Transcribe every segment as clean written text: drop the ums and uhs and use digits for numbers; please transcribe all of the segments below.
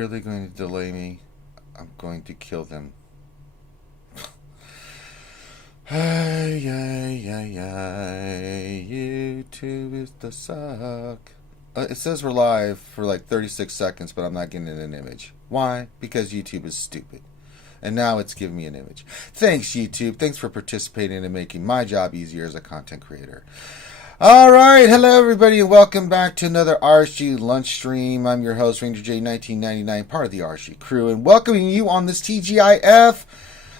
Really going to delay me. I'm going to kill them. Ay, ay, ay, ay. YouTube is the suck. It says we're live for like 36 seconds, but I'm not getting an image. Why? Because YouTube is stupid. And now it's giving me an image. Thanks, YouTube. Thanks for participating and making my job easier as a content creator. All right, hello everybody, and welcome back to another RSG lunch stream. I'm your host, Ranger J, 1999, part of the RSG crew, and welcoming you on this TGIF.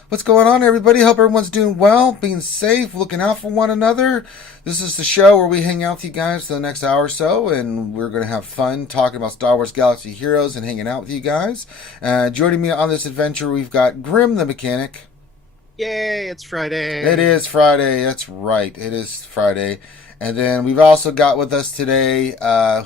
What's going on, everybody? Hope everyone's doing well, being safe, looking out for one another. This is the show where we hang out with you guys for the next hour or so, and we're going to have fun talking about Star Wars Galaxy Heroes and hanging out with you guys. Joining me on this adventure, we've got Grim the Mechanic. Yay, it's Friday. It is Friday. That's right. It is Friday. And then we've also got with us today,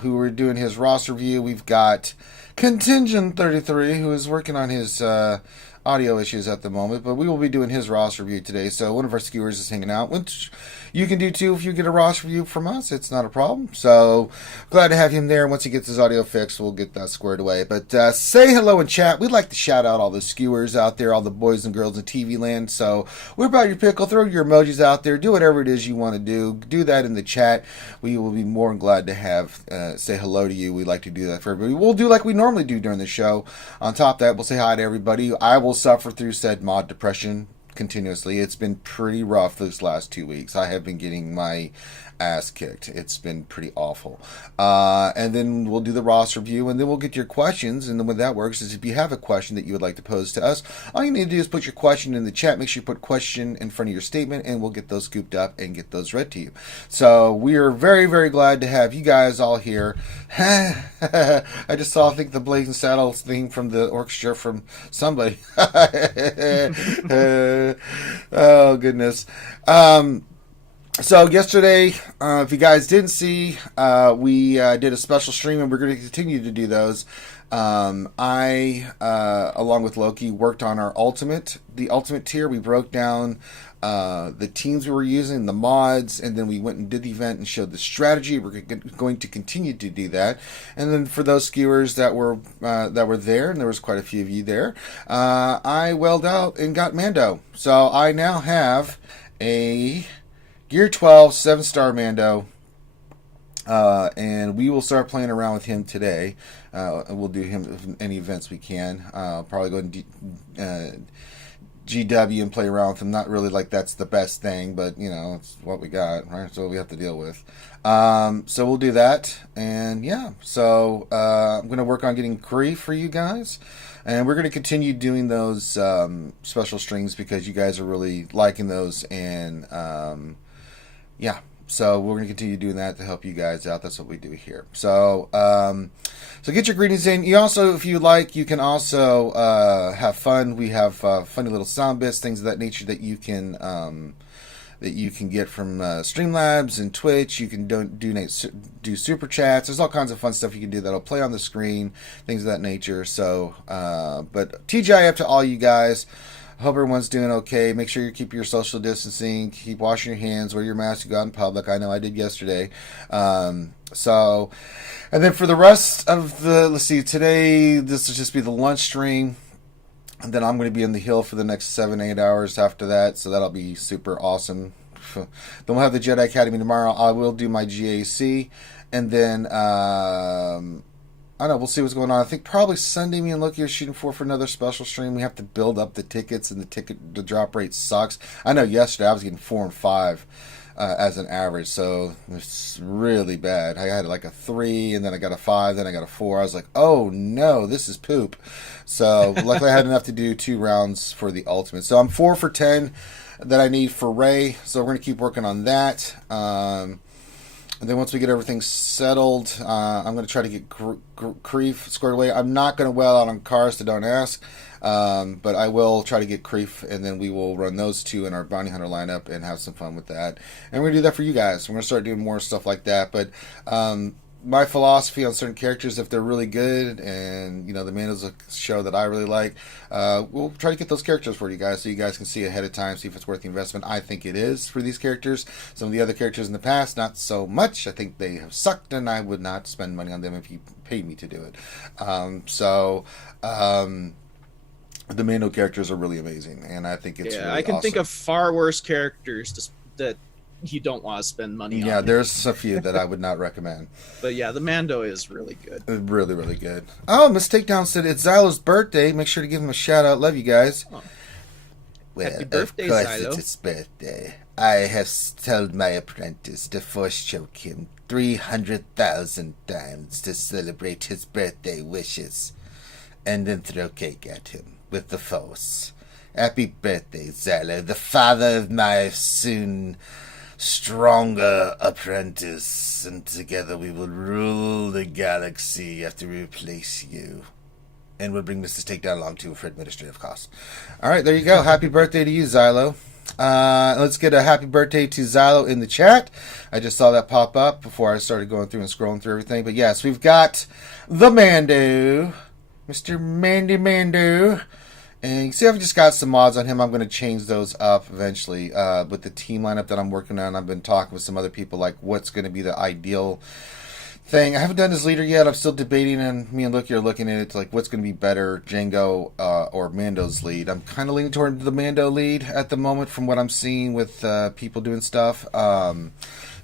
who we're doing his roster review. We've got Contingent 33, who is working on his audio issues at the moment, but we will be doing his roster review today. So one of our skewers is hanging out, which you can do too if you get a roster review from us. It's not a problem. So glad to have him there. Once he gets his audio fixed, we'll get that squared away. But say hello in chat. We'd like to shout out all the skewers out there, all the boys and girls in TV land. So we're about your pickle. Throw your emojis out there. Do whatever it is you want to do. Do that in the chat. We will be more than glad to have say hello to you. We like to do that for everybody. We'll do like we normally do during the show. On top of that, we'll say hi to everybody. I will suffer through said mod depression continuously. It's been pretty rough those last 2 weeks. I have been getting my ass kicked. It's been pretty awful. And then we'll do the roster review, and then we'll get your questions. And then when that works is if you have a question that you would like to pose to us, all you need to do is put your question in the chat. Make sure you put question in front of your statement, and we'll get those scooped up and get those read to you. So we are very, very glad to have you guys all here. I just saw, I think, the Blazing Saddles thing from the orchestra from somebody. Oh, goodness. So yesterday, if you guys didn't see, we did a special stream, and we're going to continue to do those. I, along with Loki, worked on our the ultimate tier. We broke down the teams we were using, the mods, and then we went and did the event and showed the strategy. We're going to continue to do that. And then for those skewers that were there, and there was quite a few of you there, I welled out and got Mando. So I now have a Gear 12 7-star Mando, and we will start playing around with him today. We'll do him any events we can. Probably go to GW and play around with him. Not really like that's the best thing, but you know, it's what we got, right? So we have to deal with. So we'll do that, and yeah. So I'm going to work on getting grief for you guys. And we're going to continue doing those special streams because you guys are really liking those, and yeah, so we're going to continue doing that to help you guys out. That's what we do here. So so get your greetings in. You also, if you like, you can also have fun. We have funny little sound bits, things of that nature that you can get from Streamlabs and Twitch. You can do super chats. There's all kinds of fun stuff you can do that'll play on the screen, things of that nature. So, but TGI up to all you guys. Hope everyone's doing okay. Make sure you keep your social distancing. Keep washing your hands. Wear your mask if you go out in public. I know I did yesterday. So, and then for the rest of let's see, today, this will just be the lunch stream. And then I'm going to be in the hill for the next 7-8 hours after that. So that'll be super awesome. Then we'll have the Jedi Academy tomorrow. I will do my GAC. And then, I don't know, we'll see what's going on. I think probably Sunday me and Loki are shooting for another special stream. We have to build up the tickets, and the drop rate sucks. I know yesterday I was getting 4 and 5 as an average, so it's really bad. I had like a 3, and then I got a 5, then I got a 4. I was like, oh no, this is poop. So luckily I had enough to do 2 rounds for the ultimate. So I'm 4 for 10 that I need for Ray, so we're going to keep working on that. And then once we get everything settled, I'm going to try to get Creef squared away. I'm not going to well out on cars, so don't ask. But I will try to get Creef, and then we will run those 2 in our Bounty Hunter lineup and have some fun with that. And we're going to do that for you guys. We're going to start doing more stuff like that. But my philosophy on certain characters, if they're really good, and the Mando's a show that I really like, we'll try to get those characters for you guys, so you guys can see ahead of time, see if it's worth the investment. I think it is for these characters. Some of the other characters in the past, not so much. I think they have sucked, and I would not spend money on them if you paid me to do it. The Mando characters are really amazing, and I think it's really I can awesome. think of far worse characters that you don't want to spend money on. Yeah, there's a few that I would not recommend. But yeah, the Mando is really good. Really, really good. Oh, Miss Takedown said it's Xylo's birthday. Make sure to give him a shout out. Love you guys. Oh. Well, Happy birthday, of course Xylo. It's his birthday. I have told my apprentice to force choke him 300,000 times to celebrate his birthday wishes, and then throw cake at him with the force. Happy birthday, Xylo, the father of my soon stronger apprentice, and together we will rule the galaxy after we replace you. And we'll bring Mrs. Takedown along too for administrative costs. Alright, there you go. Happy birthday to you, Xylo. Let's get a happy birthday to Xylo in the chat. I just saw that pop up before I started going through and scrolling through everything. But yes, we've got the Mando, Mr. Mando. And you see I've just got some mods on him. I'm going to change those up eventually with the team lineup that I'm working on. I've been talking with some other people like what's going to be the ideal thing. I haven't done his leader yet. I'm still debating, and me and Lucky are looking at it like what's going to be better, Django or Mando's lead. I'm kind of leaning toward the Mando lead at the moment from what I'm seeing with people doing stuff.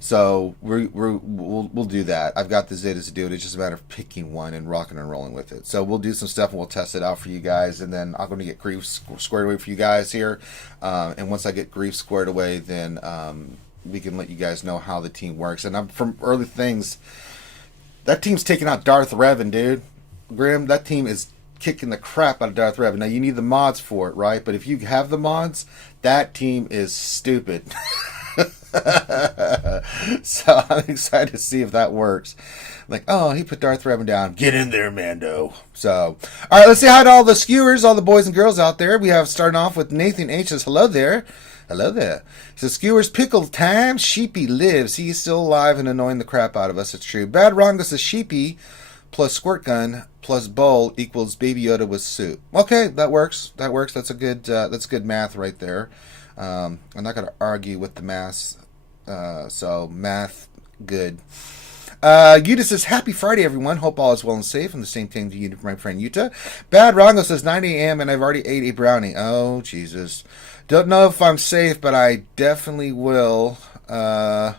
So we'll do that. I've got the Zetas to do it. It's just a matter of picking one and rocking and rolling with it. So we'll do some stuff and we'll test it out for you guys. And then I'm going to get Grief squared away for you guys here. And once I get Grief squared away, then we can let you guys know how the team works. And from early things, that team's taking out Darth Revan, dude. Grim, that team is kicking the crap out of Darth Revan. Now, you need the mods for it, right? But if you have the mods, that team is stupid. So I'm excited to see if that works. Like, oh, he put Darth Revan down. Get in there, Mando. So, all right, let's say hi to all the skewers, all the boys and girls out there. We have starting off with Nathan H. says, hello there. Hello there. He says, Skewers Pickle Time. Sheepy lives. He's still alive and annoying the crap out of us. It's true. Bad Rongo says, Sheepy plus Squirt Gun plus Bowl equals Baby Yoda with soup. Okay, that works. That works. That's good math right there. I'm not going to argue with the math. So math, good. Yuta says, happy Friday, everyone. Hope all is well and safe. And the same thing to you, my friend Yuta. Bad Rongo says, 9 a.m. and I've already ate a brownie. Oh, Jesus. Don't know if I'm safe, but I definitely will. But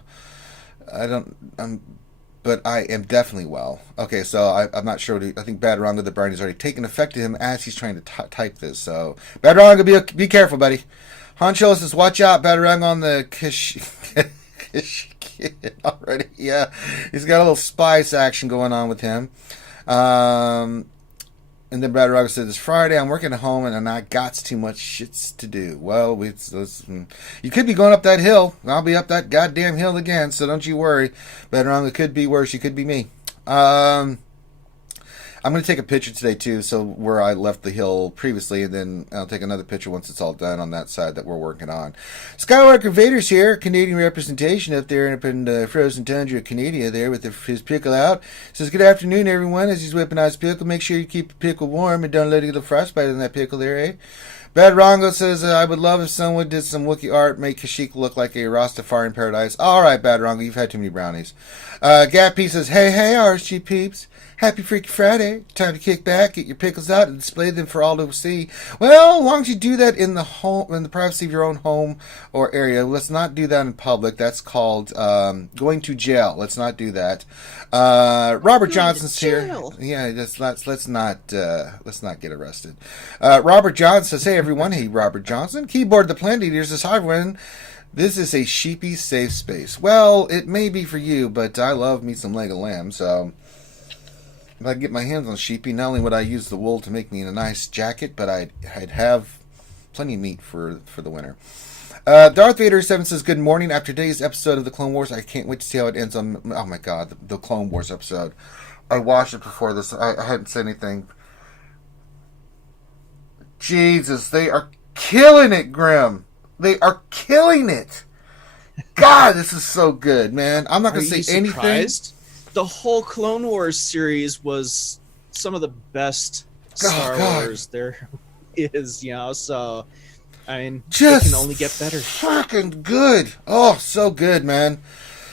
I am definitely well. Okay, so I'm not sure. I think Bad Rongo, the brownie, has already taken effect to him as he's trying to type this. So, Bad Rongo, be careful, buddy. Honcho says, watch out, Bad Rongo on the Kish kid already. Yeah, he's got a little spice action going on with him. And then Brad Roger said, it's Friday, I'm working at home, and I got too much shits to do. Well, you could be going up that hill. I'll be up that goddamn hill again, so don't you worry. Brad Roger could be worse. You could be me. I'm going to take a picture today, too, so where I left the hill previously, and then I'll take another picture once it's all done on that side that we're working on. Skywalker Vader's here, Canadian representation up there up in the frozen tundra of Canada there with his pickle out. Says, good afternoon, everyone, as he's whipping out his pickle. Make sure you keep the pickle warm and don't let it get a frostbite on that pickle there, eh? Bad Rongo says, I would love if someone did some Wookiee art, make Kashyyyk look like a Rastafarian paradise. All right, Bad Rongo, you've had too many brownies. Gappy says, hey, RSG peeps. Happy Freaky Friday. Time to kick back, get your pickles out, and display them for all to see. Well, as long as you do that in the privacy of your own home or area. Let's not do that in public. That's called going to jail. Let's not do that. Robert Johnson's here. Yeah, let's not get arrested. Robert Johnson says, hey everyone. Hey, Robert Johnson. Keyboard the Plant Eaters says, hi everyone. This is a sheepy safe space. Well, it may be for you, but I love me some leg of lamb, so if I could get my hands on sheepy, not only would I use the wool to make me a nice jacket, but I'd have plenty of meat for the winter. Darth Vader 7 says, good morning. After today's episode of the Clone Wars, I can't wait to see how it ends on, oh my god, the Clone Wars episode. I watched it before this. I hadn't said anything. Jesus, they are killing it, Grim. They are killing it. God, this is so good, man. I'm not going to say anything. Surprised? the whole Clone Wars series was some of the best Star Wars there is, you know, so I mean, just it can only get better. Fucking good. Oh, so good, man.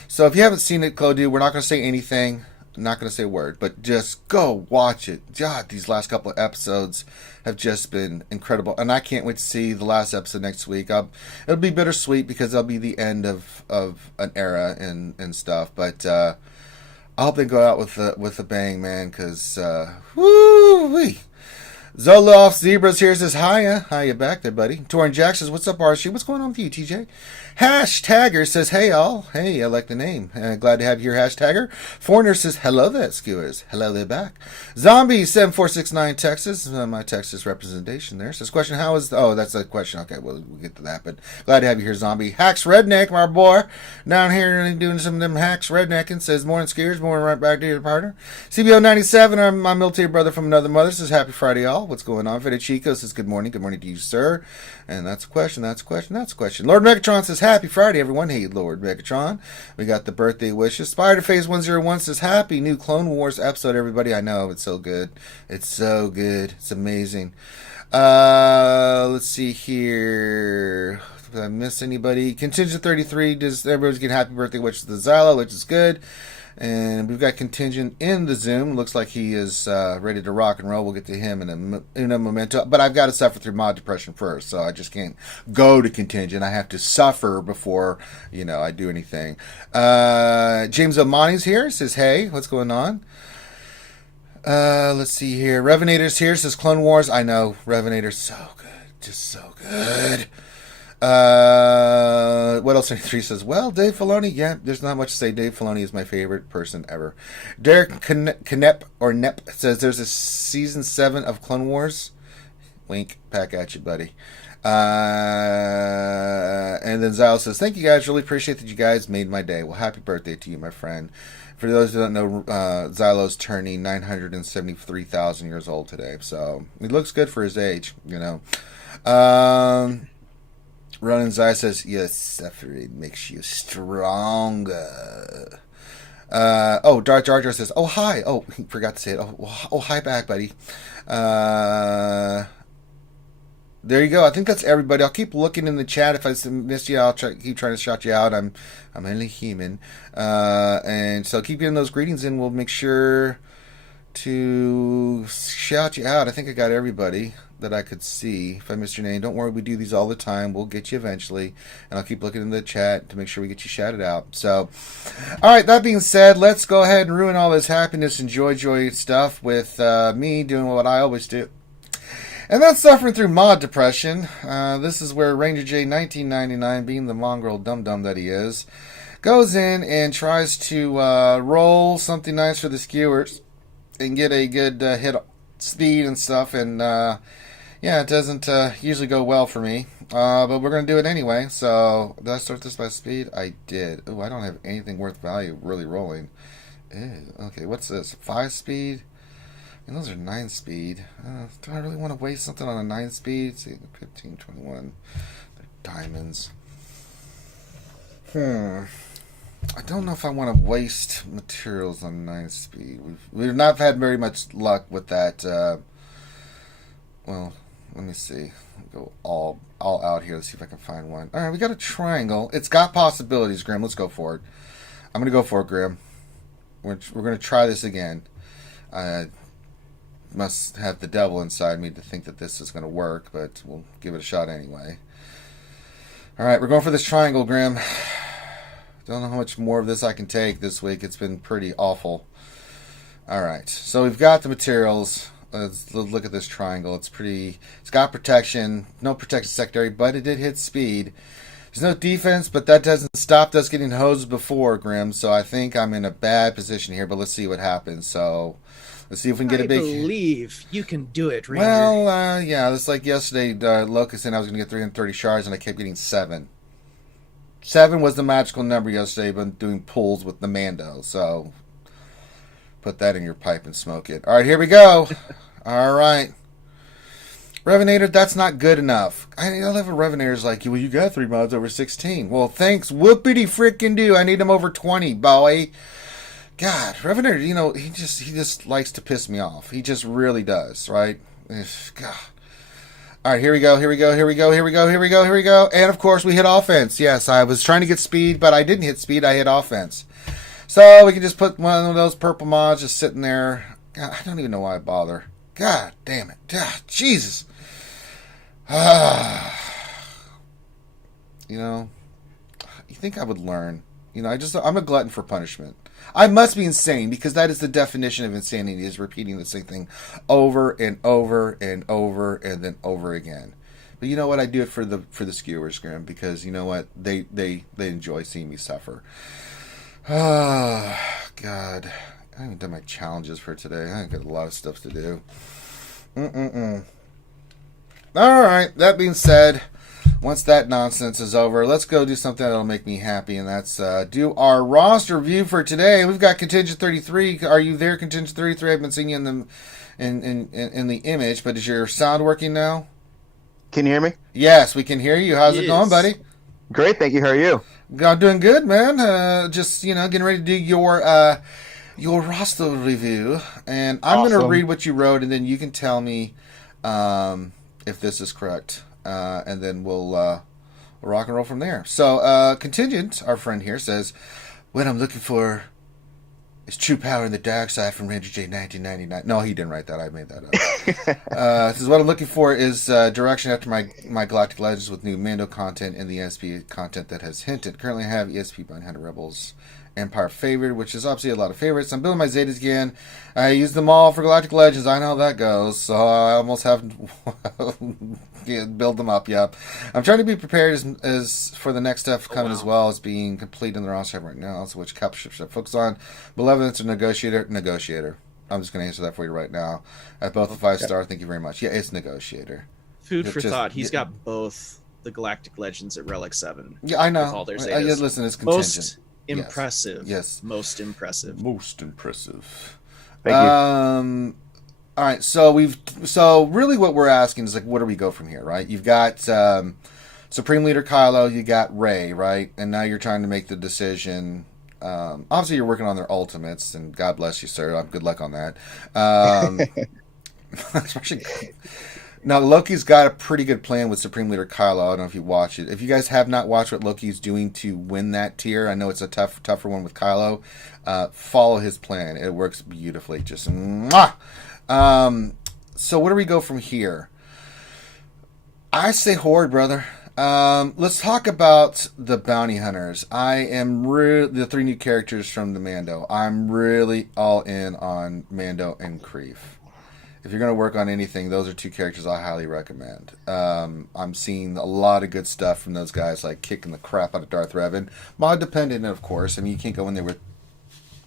So if you haven't seen it, Chloe, we're not going to say anything. I'm not going to say a word, but just go watch it. God, these last couple of episodes have just been incredible, and I can't wait to see the last episode next week. It'll be bittersweet because it'll be the end of an era and stuff, but I hope they go out with a bang, man, because woo-wee. Zoloff Zebras here says, hiya back there, buddy. Torin Jack says, what's up, RSG? What's going on with you, TJ? Hashtagger says, hey, all. Hey, I like the name. Glad to have you here, Hashtagger. Foreigner says, hello there, Skewers. Hello there back. Zombie7469 Texas, my Texas representation there. Says, question, how is... Oh, that's a question. Okay, we'll get to that, but glad to have you here, Zombie. Hacks Redneck, my boy. Down here doing some of them hacks rednecking. Says, morning, Skewers. Morning, right back to your partner. CBO97, my military brother from another mother, says, happy Friday, all. What's going on? Fede says, good morning. Good morning to you, sir. And that's a question. Lord Megatron says, happy Friday, everyone. Hey, Lord Megatron. We got the birthday wishes. Spiderface101 says, happy new Clone Wars episode, everybody. I know, it's so good. It's so good. It's amazing. Let's see here. Did I miss anybody? Contingent 33, does everybody's getting happy birthday wishes to the Xylo, which is good. And we've got Contingent in the Zoom. Looks like he is ready to rock and roll. We'll get to him in a momento. But I've got to suffer through mod depression first, so I just can't go to Contingent. I have to suffer before, I do anything. James O'Mani's here. Says, hey, what's going on? Let's see here. Revenator's here. Says, Clone Wars. I know. Revenator's so good. Just so good. What else? 3 says, well, Dave Filoni, yeah, there's not much to say. Dave Filoni is my favorite person ever. Derek Knep or Nep says there's a season 7 of Clone Wars. Wink, back at you, buddy. And then Zyle says, thank you guys, really appreciate that you guys made my day. Well, happy birthday to you, my friend. For those who don't know, Xylo's turning 973,000 years old today, so he looks good for his age, Ronan Zai says, yes, suffering makes you stronger. Darth Jar Jar says, oh, hi. Oh, he forgot to say it. Oh, hi back, buddy. There you go. I think that's everybody. I'll keep looking in the chat. If I missed you, I'll keep trying to shout you out. I'm only human. And so keep getting those greetings in. We'll make sure to shout you out. I think I got everybody that I could see. If I missed your name, don't worry, we do these all the time. We'll get you eventually, and I'll keep looking in the chat to make sure we get you shouted out. So, alright, that being said, let's go ahead and ruin all this happiness and joy stuff with me doing what I always do. And that's suffering through mod depression. This is where Ranger J 1999, being the mongrel dum-dum that he is, goes in and tries to roll something nice for the skewers and get a good hit speed and stuff, and it doesn't usually go well for me, but we're going to do it anyway. So, did I start this by speed? I did. Oh, I don't have anything worth value really rolling. Ew. Okay, what's this? 5 speed? And those are 9 speed. Do I really want to waste something on a 9 speed? Let's see, 15, 21. They're diamonds. I don't know if I want to waste materials on 9 speed. We've not had very much luck with that. Well, let me see. I'll go all out here. Let's see if I can find one. All right, we got a triangle. It's got possibilities, Grim. Let's go for it. I'm going to go for it, Grim. We're going to try this again. I must have the devil inside me to think that this is going to work, but we'll give it a shot anyway. All right, we're going for this triangle, Grim. Don't know how much more of this I can take this week. It's been pretty awful. Alright, so we've got the materials. Let's look at this triangle. It's got protection. No protection secondary, but it did hit speed. There's no defense, but that doesn't stop us getting hosed before, Grim. So I think I'm in a bad position here, but let's see what happens. So let's see if we can get a big... I believe you can do it, Ranger. Well, it's like yesterday, Locust said I was going to get 330 shards, and I kept getting 7. 7 was the magical number yesterday, but doing pulls with the Mando, so put that in your pipe and smoke it. All right, here we go. All right. Revenator, that's not good enough. I love a Revenator's like, well, you got 3 mods over 16. Well, thanks. Whoopity frickin' do. I need them over 20, boy. God, Revenant, he just likes to piss me off. He just really does, right? God. All right, here we go. And of course, we hit offense. Yes, I was trying to get speed, but I didn't hit speed. I hit offense. So we can just put one of those purple mods just sitting there. God, I don't even know why I bother. God damn it. God, Jesus. You think I would learn. I'm a glutton for punishment. I must be insane, because that is the definition of insanity, is repeating the same thing over and over and over and then over again. But you know what? I do it for the skewers, Grim, because you know what? They enjoy seeing me suffer. Oh, God. I haven't done my challenges for today. I got a lot of stuff to do. Alright, that being said, once that nonsense is over, let's go do something that'll make me happy, and that's do our roster review for today. We've got Contingent 33. Are you there, Contingent 33? I've been seeing you in the image, but is your sound working now? Can you hear me? Yes, we can hear you. How's it going, buddy? Great, thank you. How are you? I'm doing good, man. Just getting ready to do your roster review, and I'm going to read what you wrote, and then you can tell me if this is correct, and then we'll rock and roll from there. So, Contingent, our friend here, says, "What I'm looking for is true power in the dark side from Ranger J 1999. No, he didn't write that. I made that up. This is what I'm looking for is direction after my Galactic Legends with new Mando content and the ESP content that has hinted. Currently I have ESP Bounty Hunter Rebels Empire favored, which is obviously a lot of favorites. I'm building my Zetas again. I use them all for Galactic Legends. I know how that goes, so I almost have to build them up. Yep. I'm trying to be prepared as for the next stuff coming as well as being complete in the roster right now. So which capture should I focus on? Malevolence or Negotiator? Negotiator. I'm just going to answer that for you right now. At both a 5-star. Thank you very much. Yeah, it's Negotiator. Food for thought. He's got both the Galactic Legends at Relic 7. Yeah, I know. With all their Zetas. Listen, it's Contingent. Most impressive. Yes. Most impressive. Most impressive. Thank you. All right, so really what we're asking is, like, where do we go from here, right? You've got Supreme Leader Kylo, you got Rey, right? And now you're trying to make the decision. Obviously, you're working on their ultimates, and God bless you, sir. Good luck on that. Especially now, Loki's got a pretty good plan with Supreme Leader Kylo. I don't know if you watch it. If you guys have not watched what Loki's doing to win that tier, I know it's a tougher one with Kylo. Follow his plan. It works beautifully. Just mwah! So where do we go from here? I say Horde, brother. Let's talk about the bounty hunters. I am the 3 new characters from the Mando. I'm really all in on Mando and Kreef. If you're going to work on anything, those are 2 characters I highly recommend. I'm seeing a lot of good stuff from those guys, like kicking the crap out of Darth Revan. Mod dependent, of course. I mean, you can't go in there with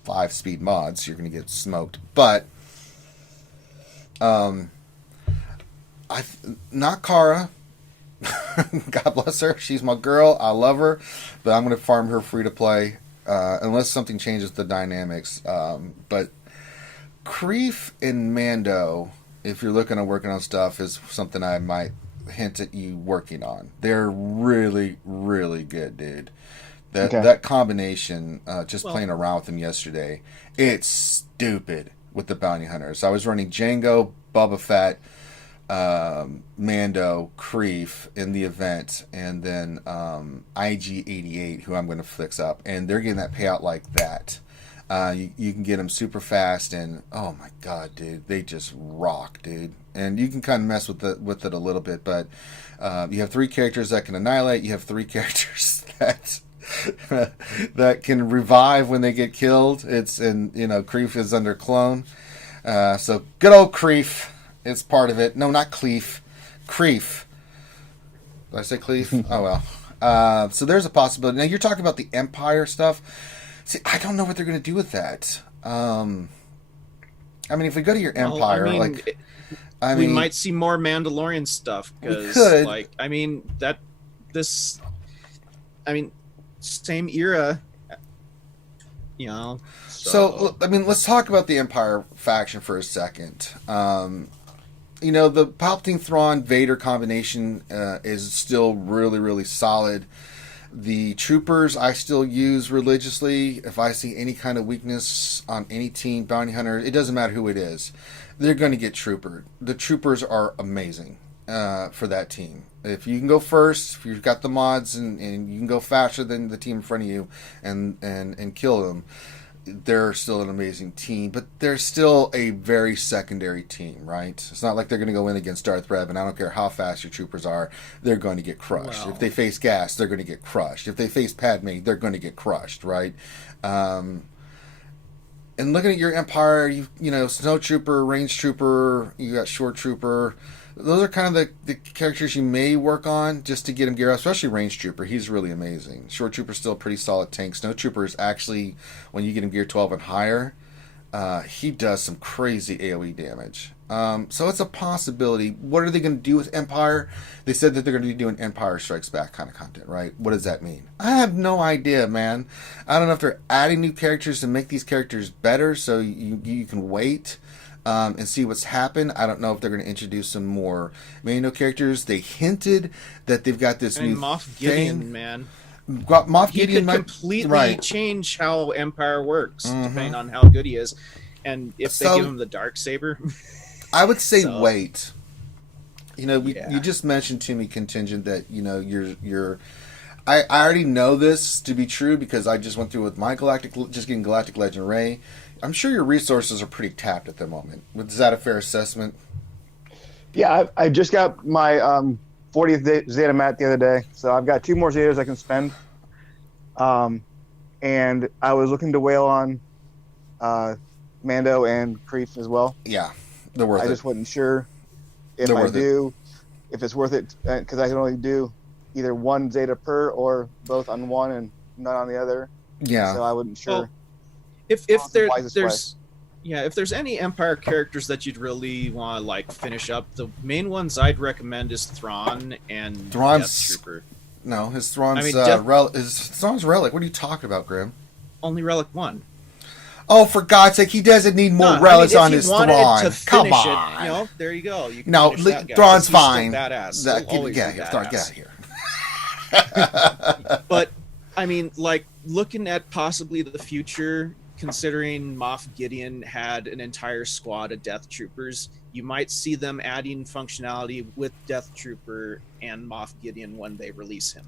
5 speed mods. You're going to get smoked. But not Kara. God bless her. She's my girl. I love her. But I'm going to farm her free to play unless something changes the dynamics. But Kreef and Mando, if you're looking at working on stuff, is something I might hint at you working on. They're really, really good, dude. That combination, playing around with them yesterday, it's stupid with the bounty hunters. I was running Jango, Boba Fett, Mando, Kreef in the event, and then IG-88, who I'm going to fix up, and they're getting that payout like that. You can get them super fast, and oh my god, dude, they just rock, dude. And you can kind of mess with it a little bit, but you have 3 characters that can annihilate. You have 3 characters that can revive when they get killed. Kreef is under clone, so good old Kreef. It's part of it. No, not Cleef. Kreef. Did I say Cleef? Oh, well. So there's a possibility. Now, you're talking about the Empire stuff. See, I don't know what they're going to do with that. I mean, if we go to your Empire, we might see more Mandalorian stuff. We could. Same era, So, let's talk about the Empire faction for a second. The Palpatine Thrawn Vader combination is still really, really solid. The troopers I still use religiously. If I see any kind of weakness on any team, bounty hunter, it doesn't matter who it is, they're going to get troopered. The troopers are amazing for that team. If you can go first, if you've got the mods and you can go faster than the team in front of you and kill them, they're still an amazing team, but they're still a very secondary team, right? It's not like they're going to go in against Darth Rev, and I don't care how fast your troopers are, they're going to get crushed. If they face Gas, they're going to get crushed. If they face Padme, they're going to get crushed, right? And looking at your Empire, you know, Snow Trooper, Range Trooper, you got Shore Trooper. Those are kind of the characters you may work on just to get him geared up, especially Range Trooper. He's really amazing. Shore Trooper's still a pretty solid tank. Snow Trooper is actually, when you get him gear 12 and higher, he does some crazy AoE damage. So it's a possibility. What are they going to do with Empire? They said that they're going to be doing Empire Strikes Back kind of content, right? What does that mean? I have no idea, man. I don't know if they're adding new characters to make these characters better so you can wait and see what's happened. I don't know if they're going to introduce some more Mando characters. They hinted that they've got this new Moff thing. Gideon, man. Moff Gideon could completely right. change how Empire works, depending on how good he is. And if they give him the Darksaber... I would say wait. You know, you just mentioned to me, Contingent, that, you know, you're I already know this to be true because I just went through with my just getting Galactic Legend Ray. I'm sure your resources are pretty tapped at the moment. Is that a fair assessment? Yeah, I just got my 40th Zeta Mat the other day, so I've got 2 more Zetas I can spend. And I was looking to whale on Mando and Kreef as well. Yeah, they're worth it. I just wasn't sure if if it's worth it, because I can only do either 1 Zeta per or both on one and none on the other. Yeah. So I wasn't sure. Well, if there's any Empire characters that you'd really want to like finish up, the main ones I'd recommend is Thrawn and Death Trooper. No, his Thrawn's Thrawn's relic. What are you talking about, Grim? Only relic 1. Oh, for God's sake, he doesn't need more relics on his Thrawn. Come on. You know, there you go. You can Thrawn's fine. Badass. Get out of here. But I mean, like, looking at possibly the future, considering Moff Gideon had an entire squad of Death Troopers, you might see them adding functionality with Death Trooper and Moff Gideon when they release him.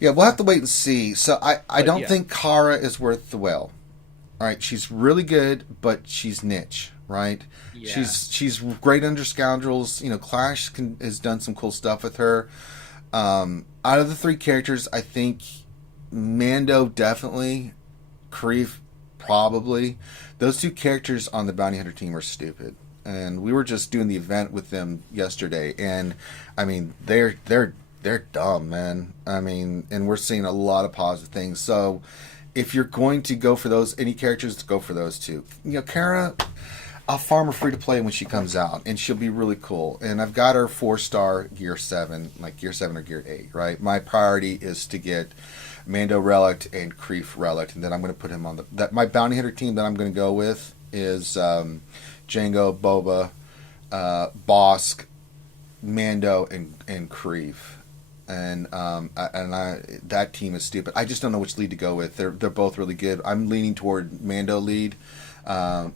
Yeah, we'll have to wait and see. So I don't think Kara is worth the whale. All right, she's really good, but she's niche, right? Yeah. She's great under Scoundrels. You know, Clash has done some cool stuff with her. Out of the 3 characters, I think Mando definitely, Kreef probably. Those 2 characters on the Bounty Hunter team are stupid, and we were just doing the event with them yesterday, and I mean they're dumb, man. I mean, and we're seeing a lot of positive things. So if you're going to go for any characters, go for those 2. You know, Kara, I'll farm her free to play when she comes out, and she'll be really cool. And I've got her 4-star Gear 7, like Gear 7 or Gear 8, right? My priority is to get Mando Relic and Kreef Relic, and then I'm going to put him on my Bounty Hunter team that I'm going to go with is Jango, Boba, Bosk, Mando, and Kreef. And that team is stupid. I just don't know which lead to go with. They're both really good. I'm leaning toward Mando lead.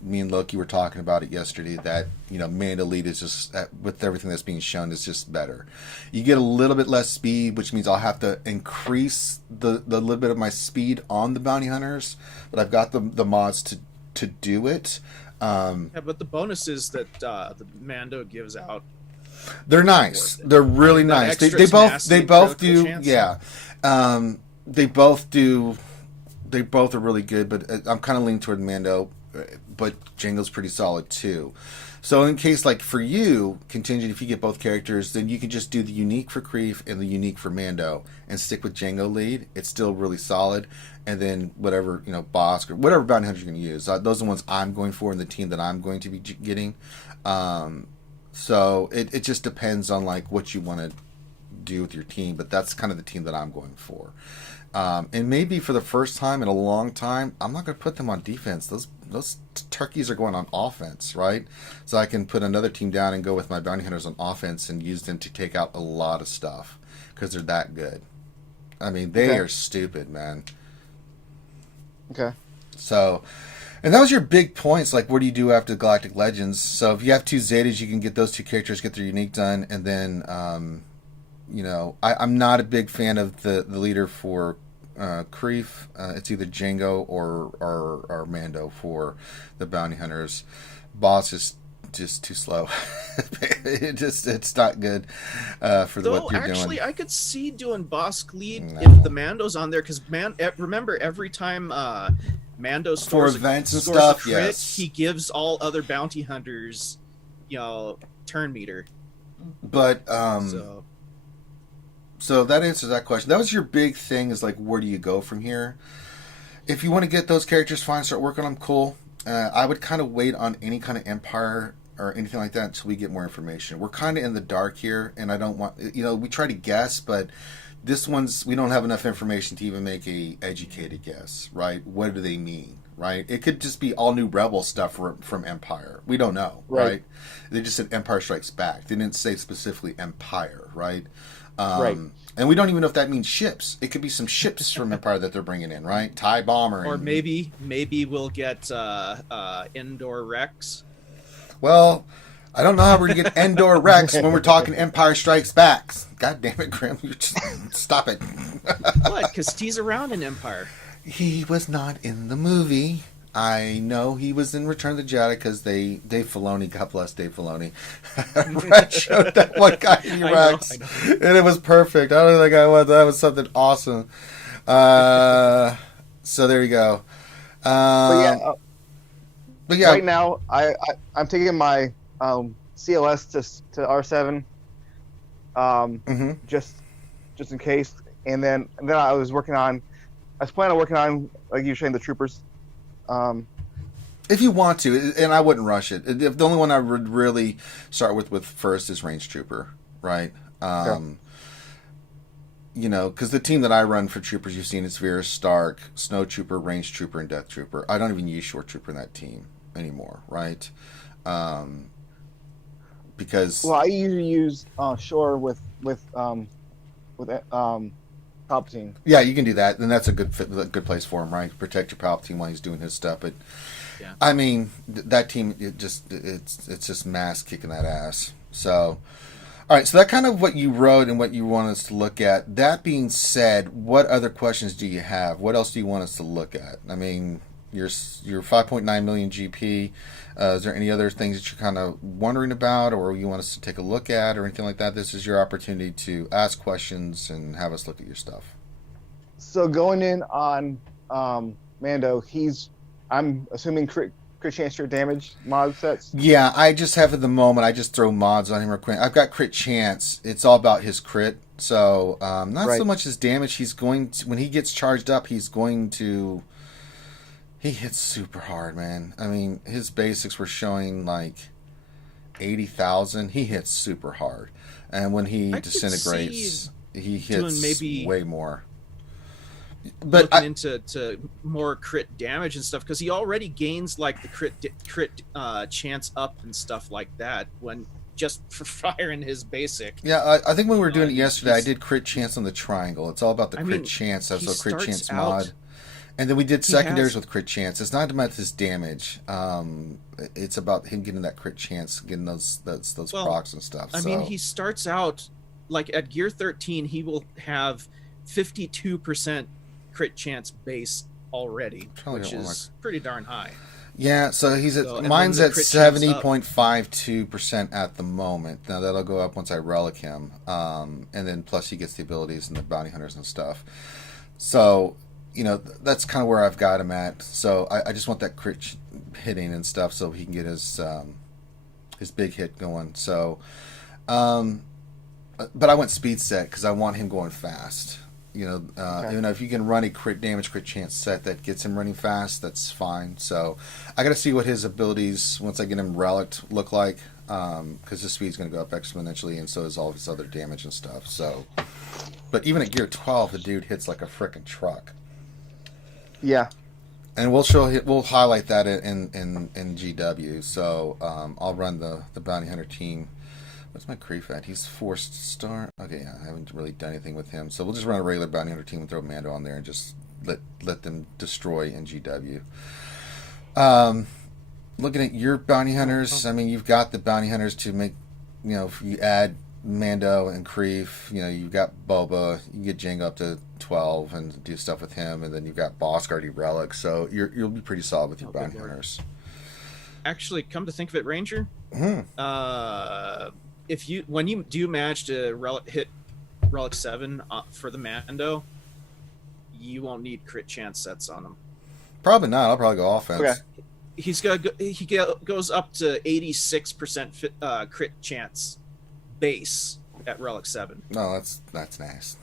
Me and Loki were talking about it yesterday. That Mando lead is just with everything that's being shown is just better. You get a little bit less speed, which means I'll have to increase the little bit of my speed on the bounty hunters. But I've got the mods to do it. But the bonuses that the Mando gives out. They're nice. They're really nice. They both do. Chance. Yeah. They both do. They both are really good, but I'm kind of leaning toward Mando, but Jango's pretty solid too. So in case, like for you, Contingent, if you get both characters, then you can just do the unique for Kreef and the unique for Mando and stick with Jango lead. It's still really solid. And then whatever, Bosk or whatever bounty hunter you're going to use. Those are the ones I'm going for in the team that I'm going to be getting. So it just depends on like what you want to do with your team, but that's kind of the team that I'm going for. And maybe for the first time in a long time, I'm not going to put them on defense. Those turkeys are going on offense, right? So I can put another team down and go with my bounty hunters on offense and use them to take out a lot of stuff because they're that good. I mean, they are stupid, man. Okay. So, and that was your big points. Like, what do you do after Galactic Legends? So, if you have 2 Zetas, you can get those 2 characters, get their unique done, and then, you know, I'm not a big fan of the leader for Kreef. It's either Django or Mando for the bounty hunters. Boss is just too slow. It's not good for what you're doing. Actually, I could see doing Bosk lead if the Mando's on there, because remember every time Mando for events and scores stuff, a crit, yes, he gives all other bounty hunters, you know, turn meter. But so that answers that question. That was your big thing, is like, where do you go from here? If you want to get those characters, fine, start working on them, cool. I would kind of wait on any kind of Empire or anything like that until we get more information. We're kind of in the dark here, and I don't want, you know, we try to guess, but this one's, we don't have enough information to even make a educated guess, right? What do they mean, right? It could just be all new Rebel stuff from Empire. We don't know, right? They just said Empire Strikes Back. They didn't say specifically Empire, right? Right. And we don't even know if that means ships. It could be some ships from Empire that they're bringing in, right? TIE Bomber. Or maybe we'll get Endor Rex. Well, I don't know how we're going to get Endor Rex when we're talking Empire Strikes Back. God damn it, Grim. You're just, stop it. What? Because he's around in Empire. He was not in the movie. I know he was in Return of the Jedi because Dave Filoni, God bless Dave Filoni, showed that one guy in Rex. I know. And it was perfect. I don't know who that guy was. That was something awesome. So there you go. But yeah. Right now, I'm taking my CLS to R7, just in case. And then I was planning on working on, like you were saying, the troopers. If you want to, and I wouldn't rush it. If the only one I would really start with first is Range Trooper, right? You know, because the team that I run for troopers, you've seen, is Vera, Stark, Snow Trooper, Range Trooper, and Death Trooper. I don't even use Short Trooper in that team anymore, right? Because I usually use Shore with Palpatine. Yeah, you can do that, and that's a good place for him, right? Protect your Palpatine while he's doing his stuff. But yeah. I mean, that team, it's just mass kicking that ass. So, all right, so that kind of what you wrote and what you want us to look at. That being said, what other questions do you have? What else do you want us to look at? I mean, your 5.9 million GP. Is there any other things that you're kind of wondering about, or you want us to take a look at, or anything like that? This is your opportunity to ask questions and have us look at your stuff. So going in on Mando, I'm assuming crit chance your damage mod sets. Yeah, I just have at the moment. I just throw mods on him real quick. I've got crit chance. It's all about his crit. So not so much his damage. He's going to, when he gets charged up, he's going to. He hits super hard, man. I mean, his basics were showing like 80,000. He hits super hard. And when he disintegrates, he hits way more. But looking into more crit damage and stuff, because he already gains like the crit chance up and stuff like that when just for firing his basic. Yeah, I think when we were doing it yesterday, I did crit chance on the triangle. It's all about the crit chance. That's a crit chance mod. And then we did secondaries with crit chance. It's not about his damage. It's about him getting that crit chance, getting those procs and stuff. I mean, he starts out like at gear 13. He will have 52% crit chance base already, which is pretty darn high. Yeah, so he's at mine's at 70.52% at the moment. Now that'll go up once I relic him, and then plus he gets the abilities and the bounty hunters and stuff. So. You know, that's kind of where I've got him at. So I just want that crit hitting and stuff so he can get his big hit going. So, but I went speed set because I want him going fast. You know, you know, if you can run a crit damage, crit chance set that gets him running fast, that's fine. So I got to see what his abilities, once I get him relicked, look like. Because his speed's going to go up exponentially, and so is all of his other damage and stuff. So, but even at gear 12, the dude hits like a frickin' truck. Yeah, and we'll highlight that in GW. So I'll run the bounty hunter team What's my Creef at? He's 4-star. Okay, yeah, I haven't really done anything with him. So we'll just run a regular bounty hunter team and throw Mando on there and just let them destroy in GW. Looking at your bounty hunters, I mean, you've got the bounty hunters to make, if you add Mando and Creef, you've got Boba, you can get Jango up to 12 and do stuff with him, and then you've got Boss Guardy Relic, so you'll be pretty solid with your bounty hunters. Actually, come to think of it, Ranger, Mm-hmm. when you do manage to hit Relic 7 for the Mando, you won't need crit chance sets on him. Probably not. I'll probably go offense. Okay. He goes up to 86% crit chance base at Relic 7. No, that's nice.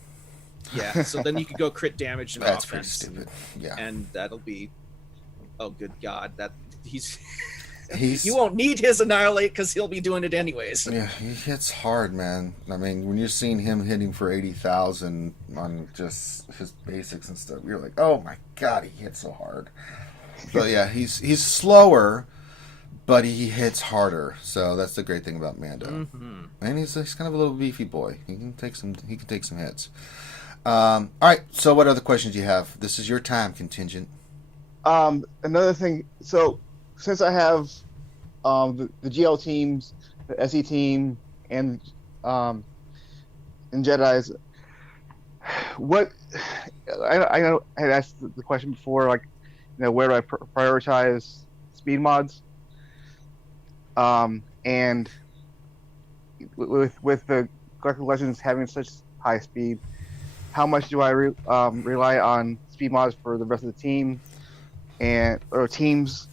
Yeah, so then you could go crit damage and That's offense. pretty stupid. Yeah. And that'll be, oh good God, that he's You won't need his annihilate because he'll be doing it anyways. Yeah, he hits hard, man. I mean, when you're seeing him hitting for 80,000 on just his basics and stuff, you're like, oh my God, he hits so hard. But yeah, he's slower, but he hits harder. So that's the great thing about Mando. Mm-hmm. And he's kind of a little beefy boy. He can take some hits. All right. So what other questions do you have? This is your time, contingent. Another thing. So since I have the GL teams, the SE team, and Jedi's, what I know I had asked the question before, like, where do I prioritize speed mods? And with the Galactic Legends having such high speed, how much do I rely on speed mods for the rest of the team or teams?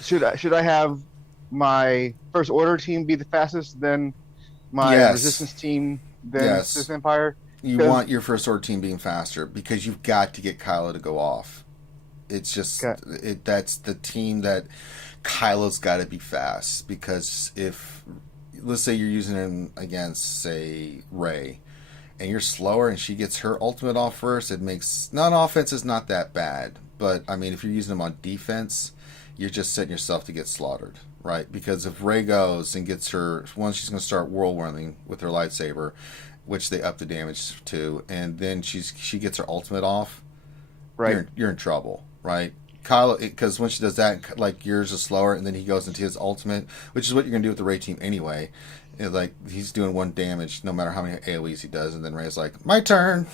Should I have my First Order team be the fastest, then my Resistance team, then Sith Empire? You want your First Order team being faster because you've got to get Kylo to go off. It's just that's the team that Kylo's got to be fast, because if, let's say you're using him against, say, Rey, and you're slower and she gets her ultimate off first, it makes, non-offense is not that bad, but I mean, if you're using them on defense, you're just setting yourself to get slaughtered, right? Because if Rey goes and gets her, one, she's going to start whirlwinding with her lightsaber, which they up the damage to, and then she gets her ultimate off, right? You're in trouble, right? Kylo, because when she does that, like, yours is slower, and then he goes into his ultimate, which is what you're going to do with the Rey team anyway. Like, he's doing 1 damage no matter how many AoEs he does, and then Rey's like, my turn.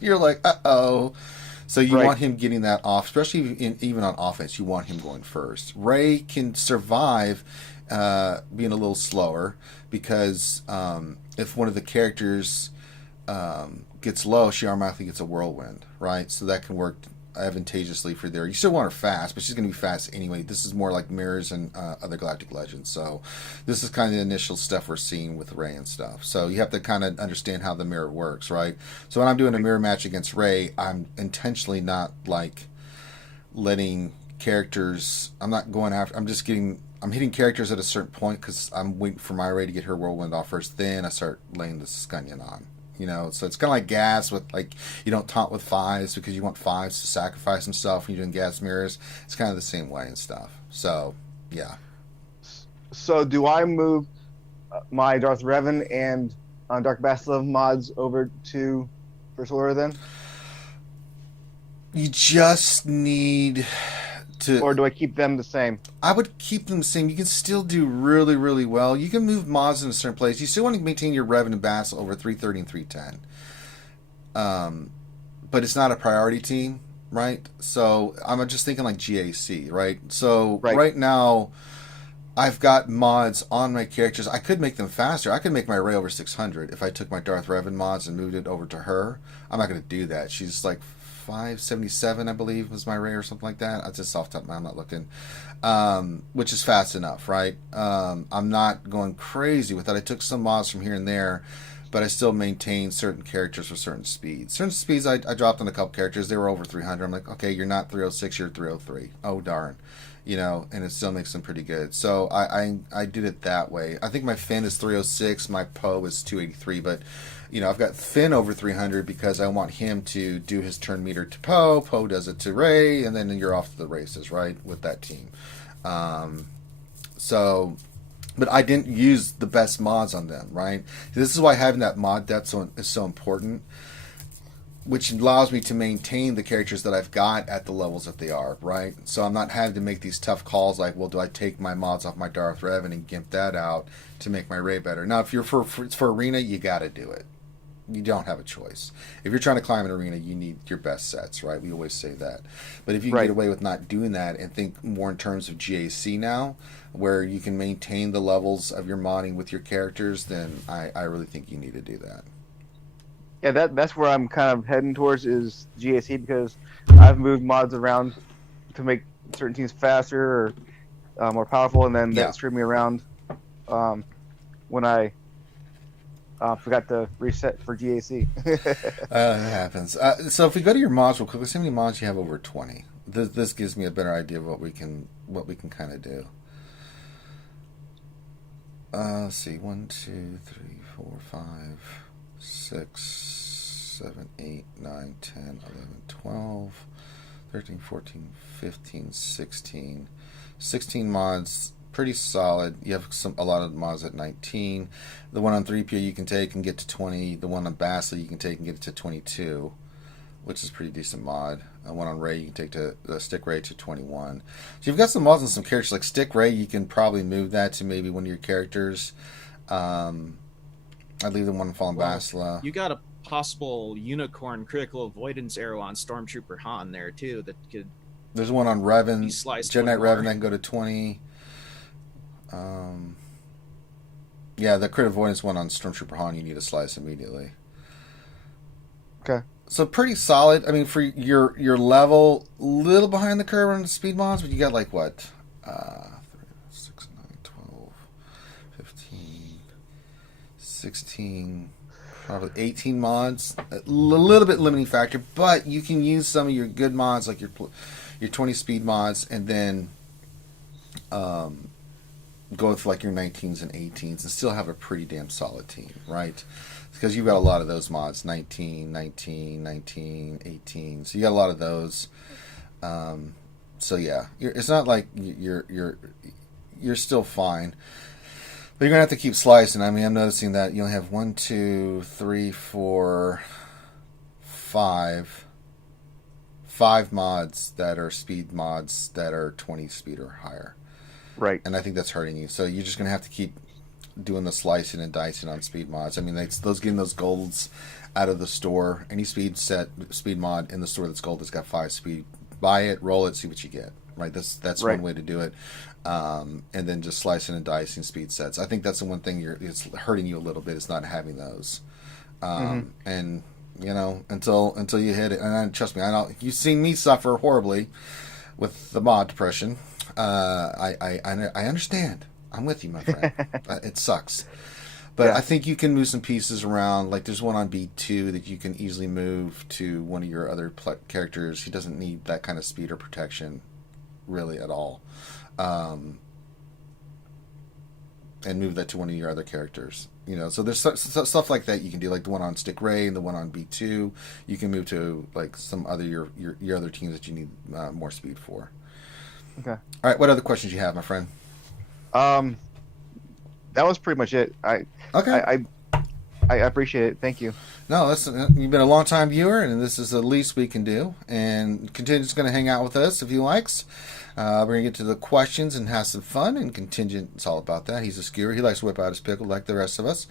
You're like, uh-oh. So you want him getting that off, especially even on offense. You want him going first. Rey can survive being a little slower, because if one of the characters gets low, she automatically gets a whirlwind, right? So that can work advantageously for there. You still want her fast, but she's going to be fast anyway. This is more like mirrors and other Galactic Legends. So this is kind of the initial stuff we're seeing with Rey and stuff. So you have to kind of understand how the mirror works, right? So when I'm doing a mirror match against Rey, I'm intentionally not like letting characters, I'm not going after, I'm hitting characters at a certain point because I'm waiting for my Rey to get her whirlwind off first, then I start laying the Scunnion on. So it's kind of like gas with, like, you don't taunt with 5s because you want 5s to sacrifice some stuff when you're doing gas mirrors. It's kind of the same way and stuff. So, yeah. So do I move my Darth Revan and Dark Basilev mods over to First Order then? You just need to... Or do I keep them the same? I would keep them the same. You can still do really, really well. You can move mods in a certain place. You still want to maintain your Revan and Basil over 330 and 310. But it's not a priority team, right? So I'm just thinking like GAC, right? So right now, I've got mods on my characters. I could make them faster. I could make my Rey over 600 if I took my Darth Revan mods and moved it over to her. I'm not going to do that. She's like 577, I believe, was my Rey or something like that. I just off the top of my head, I'm not looking. Which is fast enough, right? I'm not going crazy with that. I took some mods from here and there, but I still maintain certain characters for certain speeds. Certain speeds I dropped on a couple characters. They were over 300. I'm like, okay, you're not 306, you're 303. Oh, darn. And it still makes them pretty good. So I did it that way. I think my Finn is 306, my Poe is 283, but I've got Finn over 300 because I want him to do his turn meter to Poe. Poe does it to Rey, and then you're off to the races, right, with that team. So, but I didn't use the best mods on them, right? This is why having that mod depth is so important, which allows me to maintain the characters that I've got at the levels that they are, right? So I'm not having to make these tough calls like, well, do I take my mods off my Darth Revan and gimp that out to make my Rey better? Now, if you're for Arena, you got to do it. You don't have a choice. If you're trying to climb an arena, you need your best sets, right? We always say that. But if you can get away with not doing that and think more in terms of GAC now, where you can maintain the levels of your modding with your characters, then I really think you need to do that. Yeah, that's where I'm kind of heading towards is GAC, because I've moved mods around to make certain teams faster or more powerful, and then that screwed me around when I forgot to reset for GAC. It happens. So if we go to your mods real quick, let's see how many mods you have over 20. This gives me a better idea of what we can kind of do. Let's see, 1, 2, 3, 4, 5, 6, 7, 8, 9, 10, 11, 12, 13, 14, 15, 16. 16 mods. Pretty solid. You have a lot of mods at 19. The one on 3PO you can take and get to 20. The one on Bastley you can take and get it to 22, which is a pretty decent mod. One on Rey you can take to Stick Rey to 21. So you've got some mods on some characters like Stick Rey. You can probably move that to maybe one of your characters. I'd leave the one on Fallen Basla. You got a possible unicorn critical avoidance arrow on Stormtrooper Han there too that could. There's one on Revan, Jedi Knight Revan that can go to 20. Yeah, the crit avoidance one on Stormtrooper Han, you need to slice immediately. Okay. So pretty solid. I mean, for your level, a little behind the curve on the speed mods, but you got like what? 3, 6, 9, 12, 15, 16, probably 18 mods. A little bit limiting factor, but you can use some of your good mods, like your 20 speed mods, and then go with like your 19s and 18s and still have a pretty damn solid team, right? Because you've got a lot of those mods, 19, 19, 19, 18. So you got a lot of those. So yeah, it's not like you're still fine, but you're gonna have to keep slicing. I mean, I'm noticing that you only have 1, 2, 3, 4, 5 mods that are speed mods that are 20 speed or higher. Right. And I think that's hurting you. So you're just going to have to keep doing the slicing and dicing on speed mods. I mean, those getting those golds out of the store. Any speed mod in the store that's gold that's got 5 speed. Buy it, roll it, see what you get. Right. That's one way to do it. And then just slicing and dicing speed sets. I think that's the one thing it's hurting you a little bit is not having those. And you know, until you hit it, and trust me, I know you've seen me suffer horribly with the mod depression. I understand. I'm with you, my friend. It sucks. But I think you can move some pieces around. Like there's one on B2 that you can easily move to one of your other characters. He doesn't need that kind of speed or protection really at all. And move that to one of your other characters. You know, so there's stuff like that you can do, like the one on Stick Rey and the one on B2. You can move to like some other your other teams that you need more speed for. Okay. All right. What other questions you have, my friend? That was pretty much it. I appreciate it. Thank you. No, you've been a long time viewer, and this is the least we can do. And Contingent's going to hang out with us if he likes. We're going to get to the questions and have some fun. And Contingent's all about that. He's a skewer. He likes to whip out his pickle like the rest of us.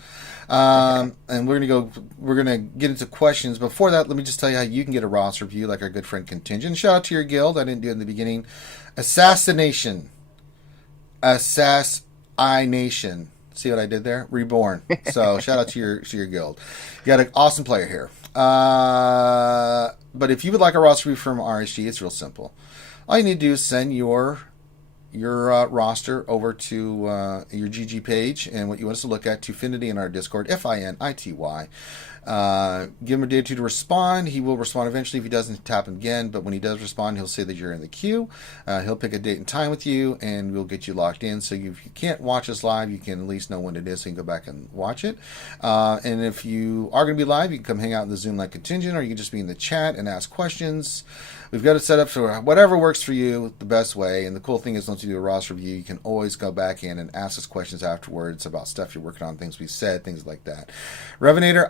And we're going to get into questions. Before that, let me just tell you how you can get a roster review like our good friend Contingent. Shout out to your guild. I didn't do it in the beginning. Assassination. Assassination. See what I did there? Reborn. So shout out to your guild. You got an awesome player here. But if you would like a roster review from RSG, it's real simple. All you need to do is send your roster over to your GG page and what you want us to look at to Finity in our Discord, FINITY. Give him a day or two to respond. He will respond eventually. If he doesn't, tap him again. But when he does respond, he'll say that you're in the queue. He'll pick a date and time with you, and we'll get you locked in. So if you can't watch us live, you can at least know when it is, so you can go back and watch it. And if you are going to be live, you can come hang out in the Zoom like Contingent, or you can just be in the chat and ask questions. We've got it set up for whatever works for you the best way. And the cool thing is, once to do a roster review, you can always go back in and ask us questions afterwards about stuff you're working on, things we said, things like that. Revenator,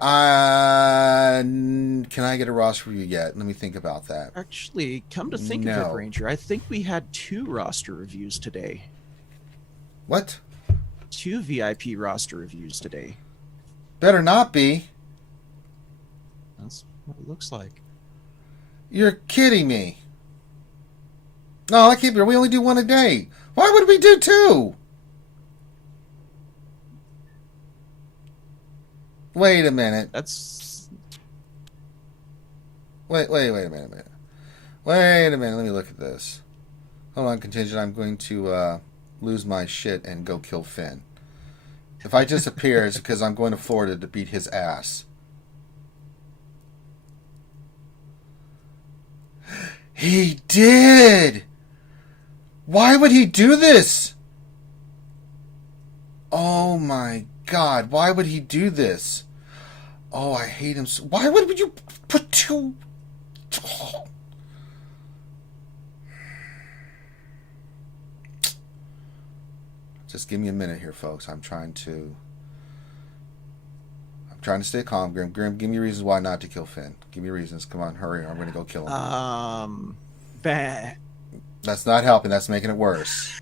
can I get a roster review yet? Let me think about that. Actually, come to think of it, Ranger, I think we had 2 roster reviews today. What? 2 VIP roster reviews today. Better not be. That's what it looks like. You're kidding me. No, that can't be. We only do 1 a day. Why would we do 2? Wait a minute. That's... Wait a minute. Wait a minute. Let me look at this. Hold on, contingent. I'm going to lose my shit and go kill Finn. If I disappear, it's because I'm going to Florida to beat his ass. He did! Why would he do this? Oh my God, why would he do this? Oh, I hate him so... Why would you put 2... Oh. Just give me a minute here, folks. I'm trying to stay calm. Grim, give me reasons why not to kill Finn. Give me reasons. Come on, hurry. I'm going to go kill him. That's not helping. That's making it worse.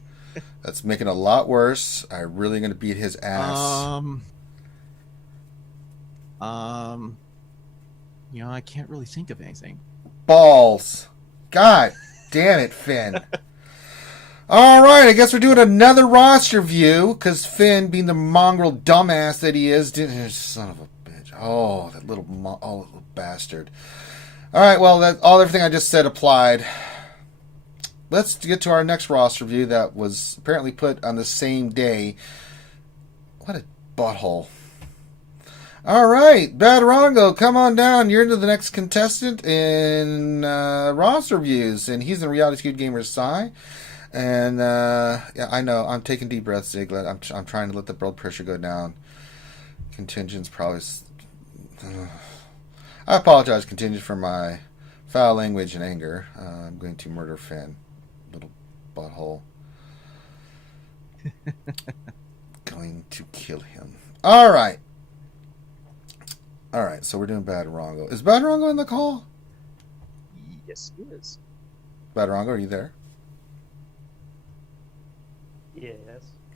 That's making it a lot worse. I'm really going to beat his ass. You know, I can't really think of anything. Balls. God damn it, Finn. All right, I guess we're doing another roster view because Finn, being the mongrel dumbass that he is, son of a bitch. Oh, that little bastard. All right, well, everything I just said applied. Let's get to our next roster view that was apparently put on the same day. What a butthole. All right, Badarongo, come on down. You're into the next contestant in roster views, and he's in Reality Skewed Gamer Psy. And yeah, I know I'm taking deep breaths, Ziegler. I'm trying to let the blood pressure go down. Contingent's probably. I apologize, contingent, for my foul language and anger. I'm going to murder Finn, little butthole. Going to kill him. All right. So we're doing Badarongo. Is Badarongo in the call? Yes, he is. Badarongo, are you there? Yes.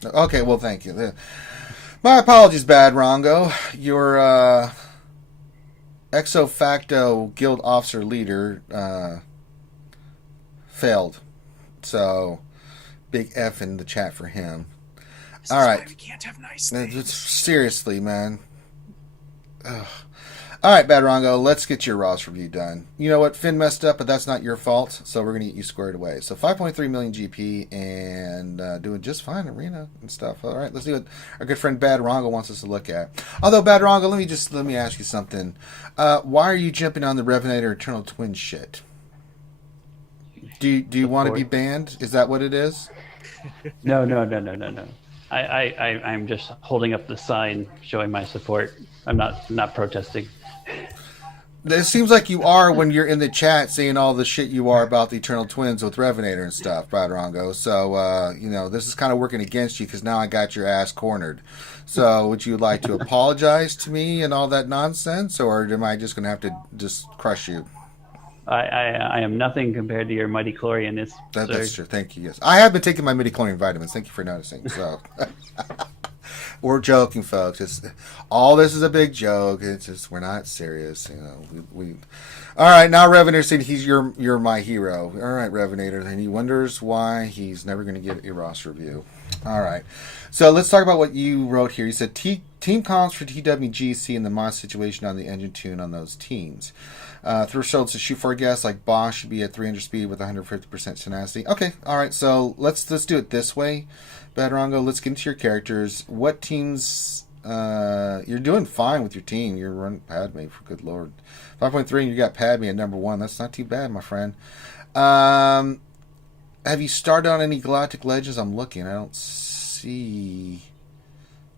Okay, well, thank you. My apologies, Badarongo. Your ex facto guild officer leader failed. So, big F in the chat for him. This All right. We can't have nice things. Seriously, man. Ugh. All right, Badarongo, let's get your roster review done. You know what? Finn messed up, but that's not your fault, so we're going to get you squared away. So 5.3 million GP and doing just fine in arena and stuff. All right, let's see what our good friend Badarongo wants us to look at. Although, Badarongo, let me ask you something. Why are you jumping on the Revenator Eternal Twin shit? Do you want to be banned? Is that what it is? No. I'm just holding up the sign showing my support. I'm not protesting. It seems like you are when you're in the chat saying all the shit you are about the Eternal Twins with Revenator and stuff, Badarongo. So, this is kind of working against you because now I got your ass cornered. So, would you like to apologize to me and all that nonsense, or am I just going to have to just crush you? I am nothing compared to your mighty chlorian. That's true. Thank you. Yes, I have been taking my midi-chlorian vitamins. Thank you for noticing. So, we're joking, folks. All this is a big joke. It's just we're not serious. We. All right, now Revenator said you're my hero. All right, Revenator, and he wonders why he's never going to get a roster review. All right, so let's talk about what you wrote here. You said team comps for TWGC and the mod situation on the engine tune on those teams. Thresholds to shoot for a guess, like Boss should be at 300 speed with 150% tenacity. Okay, all right. So let's do it this way, Badarongo. Let's get into your characters. What teams? You're doing fine with your team. You're running Padme, for good lord. 5.3, and you got Padme at number 1. That's not too bad, my friend. Have you started on any Galactic Legends? I'm looking. I don't see.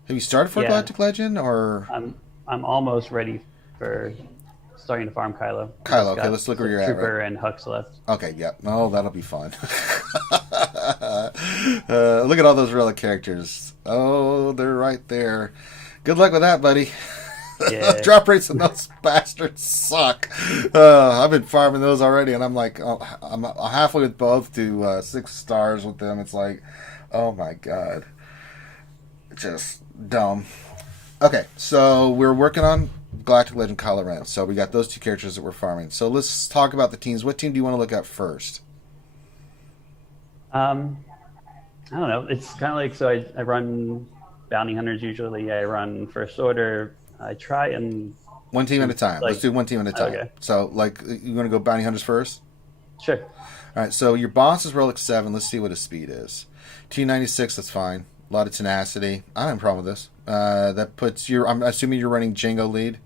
Have you started for Galactic Legend, or? I'm almost ready for starting to farm Kylo. Okay, let's look where you're at. Trooper right? and Hux left. Okay, yeah. Oh, that'll be fun. Look at all those relic characters. Oh, they're right there. Good luck with that, buddy. Yeah. Drop rates on those bastards suck. I've been farming those already, and I'm like, I'm halfway with both to 6 stars with them. It's like, oh my god, just dumb. Okay, so we're working on Galactic Legend Kylo Ren. So we got those 2 characters that we're farming. So let's talk about the teams. What team do you want to look at first? I don't know. It's kind of like, so I run bounty hunters usually. I run First Order. I try and... One team at a time. Let's do one team at a time. Okay. So, like, you want to go bounty hunters first? Sure. All right, so your boss is Relic 7. Let's see what his speed is. T96, that's fine. A lot of tenacity. I don't have a problem with this. That puts your... I'm assuming you're running Django lead?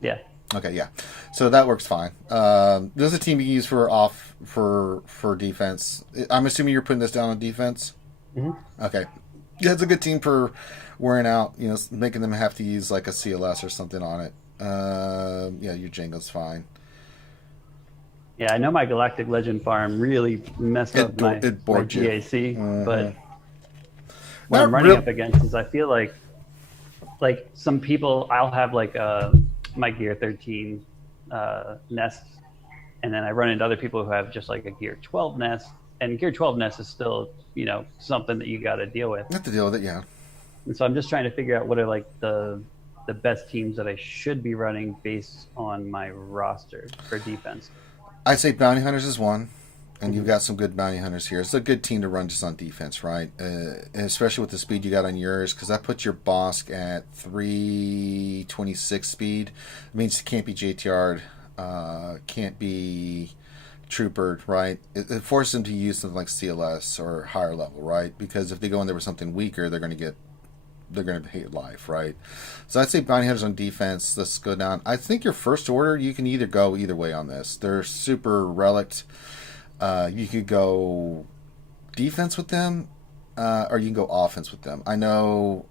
Yeah. Okay, yeah. So that works fine. This is a team you can use for defense. I'm assuming you're putting this down on defense? Mm-hmm. Okay. Yeah, it's a good team for wearing out, making them have to use like a CLS or something on it. Yeah, your Django's fine. Yeah, I know my Galactic Legend farm really messed up my GAC, but what I'm running up against is I feel like some people, I'll have like my Gear 13 nest, and then I run into other people who have just like a Gear 12 nest, and Gear 12 nest is still, something that you got to deal with. You have to deal with it, yeah. And so I'm just trying to figure out what are like the best teams that I should be running based on my roster for defense. I'd say Bounty Hunters is one, and you've got some good Bounty Hunters here. It's a good team to run just on defense, right? Especially with the speed you got on yours, because that puts your Bosk at 326 speed. It means it can't be JTR'd, can't be Troopered, right? It forces them to use something like CLS or higher level, right? Because if they go in there with something weaker, they're going to hate life, right? So I'd say Bounty Hunters on defense. Let's go down. I think your First Order, you can either go either way on this. They're super relict. You could go defense with them, or you can go offense with them. I know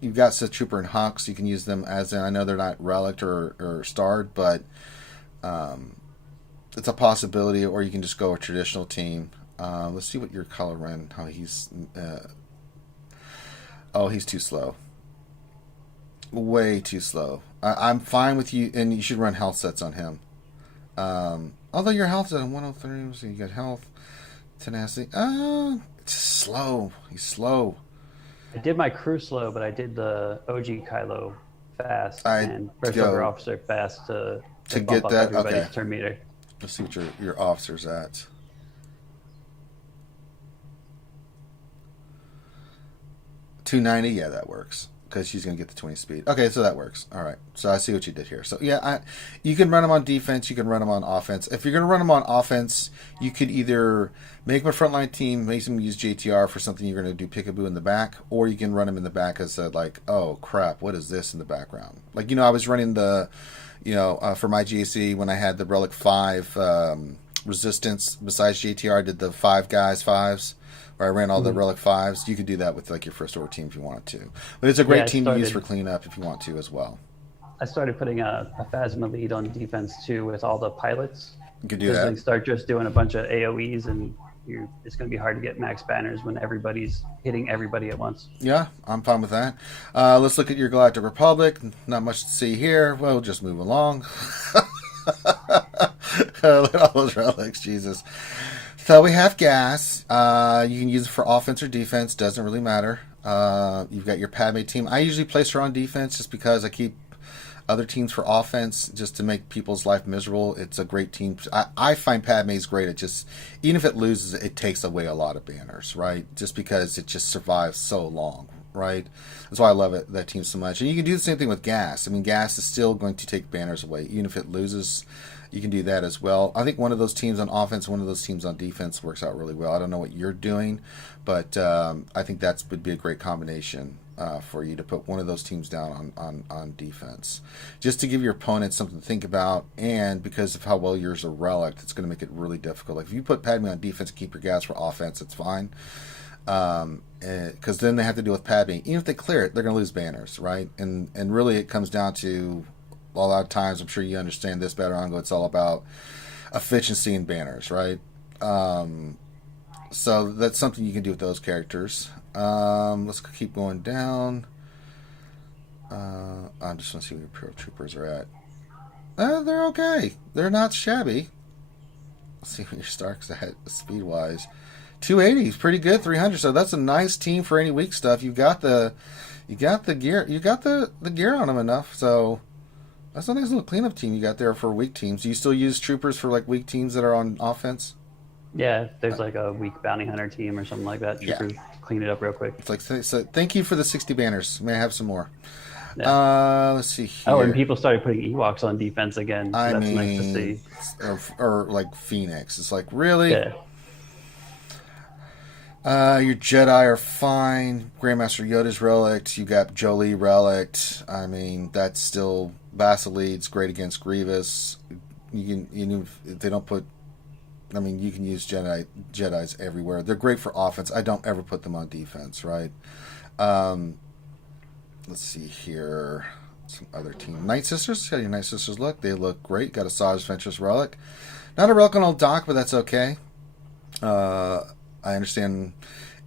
you've got Sith Trooper and Hux. You can use them as I know they're not relict or starred, but it's a possibility. Or you can just go a traditional team. Let's see what your Kylo Ren, how he's... Oh, he's too slow. Way too slow. I'm fine with you, and you should run health sets on him. Although your health is at 103, so you got health, tenacity. It's slow. He's slow. I did my crew slow, but I did the OG Kylo fast and First Order Officer fast to get that. Okay. Turn meter. Let's see what your officer's at. 290, yeah, that works because she's going to get the 20 speed. Okay, so that works. All right, so I see what you did here. So yeah, you can run them on defense, you can run them on offense. If you're going to run them on offense, you could either make them a frontline team, make them use JTR for something you're going to do peekaboo in the back, or you can run them in the back as like, oh crap, what is this in the background? Like, I was running the, for my GAC when I had the Relic 5 resistance, besides JTR, I did the 5 guys 5s. I ran all the Relic 5s. You could do that with like your First Order team if you wanted to. But it's a great team to use for cleanup if you want to as well. I started putting a Phasma lead on defense too with all the pilots. You could do that. They start just doing a bunch of AoEs, and it's going to be hard to get max banners when everybody's hitting everybody at once. Yeah, I'm fine with that. Let's look at your Galactic Republic. Not much to see here. We'll just move along. Look at all those relics, Jesus. So we have gas. You can use it for offense or defense. Doesn't really matter. You've got your Padme team. I usually place her on defense just because I keep other teams for offense just to make people's life miserable. It's a great team. I find Padme's great at just, even if it loses, it takes away a lot of banners, right? Just because it just survives so long, right? That's why I love that team so much. And you can do the same thing with gas. I mean, gas is still going to take banners away. Even if it loses, you can do that as well. I think one of those teams on offense, one of those teams on defense works out really well. I don't know what you're doing, but I think that would be a great combination for you to put one of those teams down on defense. Just to give your opponent something to think about, and because of how well yours are relic, it's going to make it really difficult. Like if you put Padme on defense and keep your gas for offense, it's fine. Because then they have to deal with Padme. Even if they clear it, they're going to lose banners, right? And really it comes down to, a lot of times, I'm sure you understand this better, Ongo, it's all about efficiency in banners, right? So that's something you can do with those characters. Let's keep going down. I just want to see where your Imperial Troopers are at. They're okay. They're not shabby. Let's see what your Stark's at speed-wise. 280 is pretty good. 300. So that's a nice team for any weak stuff. You got the gear. You got the gear on them enough. So that's a nice little cleanup team you got there for weak teams. Do you still use troopers for like weak teams that are on offense? Yeah, there's like a weak bounty hunter team or something like that. Troopers clean it up real quick. It's like, so thank you for the 60 banners. May I have some more? Yeah. Let's see here. Oh, and people started putting Ewoks on defense again. So that's nice to see. Or like Phoenix. It's like, really? Yeah. Your Jedi are fine. Grandmaster Yoda's relic. You got Jolie relic. I mean, that's still Basilide's great against Grievous. If they don't put. I mean, you can use Jedis everywhere. They're great for offense. I don't ever put them on defense, right? Let's see here. Some other team. Night Sisters. How do your Night Sisters look? They look great. Got a Saj Ventress relic. Not a relic on old Doc, but that's okay. I understand.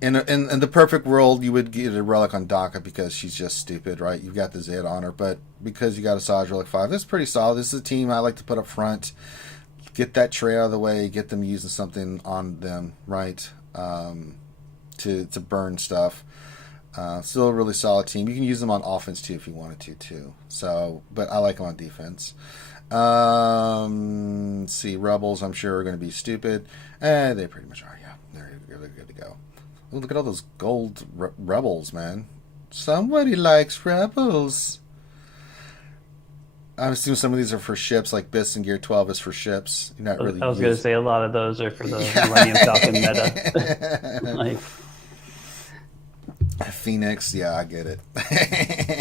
In the perfect world, you would get a relic on Daka because she's just stupid, right? You've got the Zed on her, but because you got a Saj Relic 5, that's pretty solid. This is a team I like to put up front. Get that tray out of the way. Get them using something on them, right? To burn stuff. Still a really solid team. You can use them on offense too if you wanted to too. So, but I like them on defense. Let's see, Rebels I'm sure are going to be stupid. They pretty much are. Yeah, they're good to go. Ooh, look at all those gold Rebels, man. Somebody likes Rebels. I'm assuming some of these are for ships, like Biss and Gear 12 is for ships. You're not really. I was going to say a lot of those are for the Millennium Falcon meta. Like. Phoenix, yeah, I get it.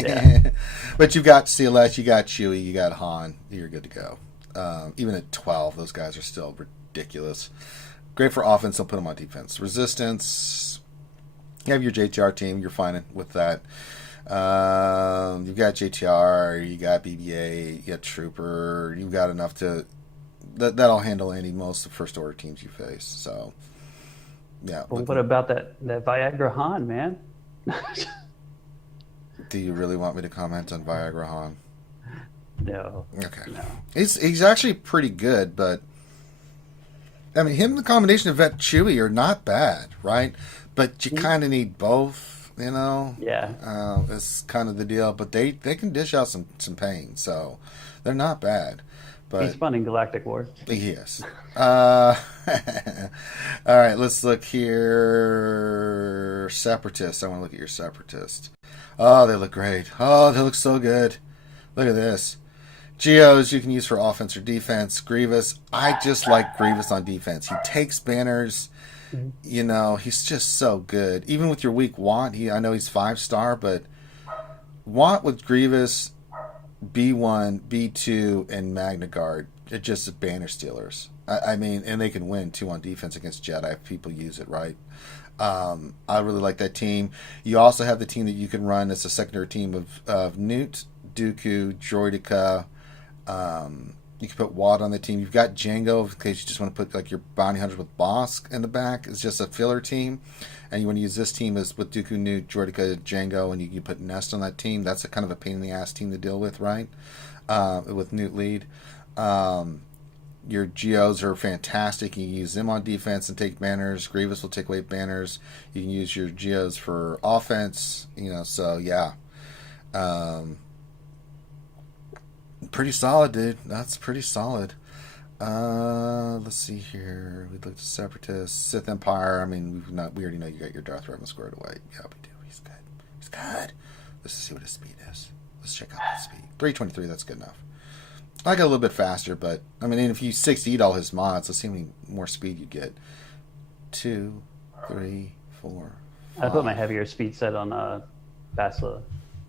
Yeah. But you've got CLS, you got Chewie, you got Han. You're good to go. Even at 12, those guys are still ridiculous. Great for offense, they'll put them on defense. Resistance, you have your JTR team, you're fine with that. You've got JTR, you got BB-8, you got Trooper, you've got enough to... That'll handle most of the first order teams you face, so... Yeah. Well, what about that Viagra Han, man? Do you really want me to comment on Viagra Han? No. Okay. No. He's actually pretty good, but I mean, him and the combination of Vet Chewie are not bad, right? But you kind of need both, you know. Yeah. It's kind of the deal, but they can dish out some pain, so they're not bad. But he's fun in Galactic War. Yes. All right, let's look here. Separatists. I want to look at your Separatist. Oh, they look great. Oh, they look so good. Look at this. Geos you can use for offense or defense. Grievous. I just like Grievous on defense. He takes banners. Mm-hmm. You know, he's just so good. Even with your weak Want, I know he's 5-star, but Want with Grievous, B1, B2, and Magna Guard. They're just banner stealers. I mean, and they can win too on defense against Jedi if people use it right. I really like that team. You also have the team that you can run as a secondary team of Newt, Dooku, Droideka. You can put Watt on the team. You've got Django in case you just want to put like your bounty hunters with Bosk in the back. It's just a filler team. And you want to use this team as with Dooku, Newt, Droideka, Django, and you can put Nest on that team. That's a kind of a pain in the ass team to deal with, right? With Newt lead. Your Geos are fantastic. You can use them on defense and take banners. Grievous will take away banners. You can use your Geos for offense. You know, so yeah. Pretty solid, dude. That's pretty solid. Let's see here. We looked at Separatists, Sith Empire. I mean, we already know you got your Darth Revan squared away. Yeah, we do. He's good. He's good. Let's see what his speed is. Let's check out his speed. 323. That's good enough. I got a little bit faster, but I mean, if you 6-eat all his mods, let's see how many more speed you get. 2, 3, 4. 5. I put my heavier speed set on Basila.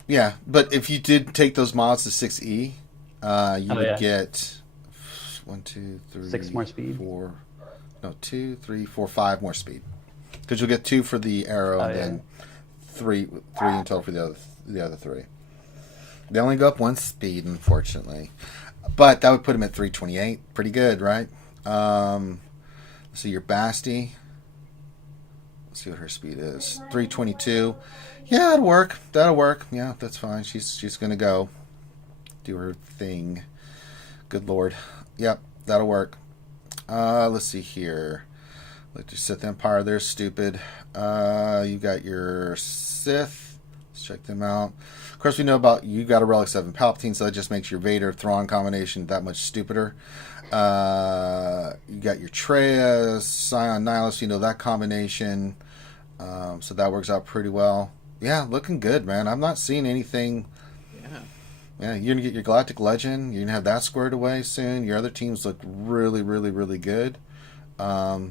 Yeah, but if you did take those mods to 6E, you would get 1, 2, 3, 6 more speed. 4. No, 2, 3, 4, 5 more speed. Because you'll get 2 for the arrow, and then 3 in total for the other 3. They only go up 1 speed, unfortunately. But that would put him at 328. Pretty good, right? Let's see, your Basti. Let's see what her speed is. 322. Yeah, that'll work. That'll work. Yeah, that's fine. She's gonna go do her thing. Good Lord. Yep, that'll work. Let's see here. Let's just set the Empire there, stupid. You got your Sith. Let's check them out. Of course, we know about you got a Relic 7 Palpatine, so that just makes your Vader Thrawn combination that much stupider. You got your Traya, Scion Nihilus, you know that combination. So that works out pretty well. Yeah, looking good, man. I'm not seeing anything. Yeah, you're going to get your Galactic Legend. You're going to have that squared away soon. Your other teams look really, really, really good. The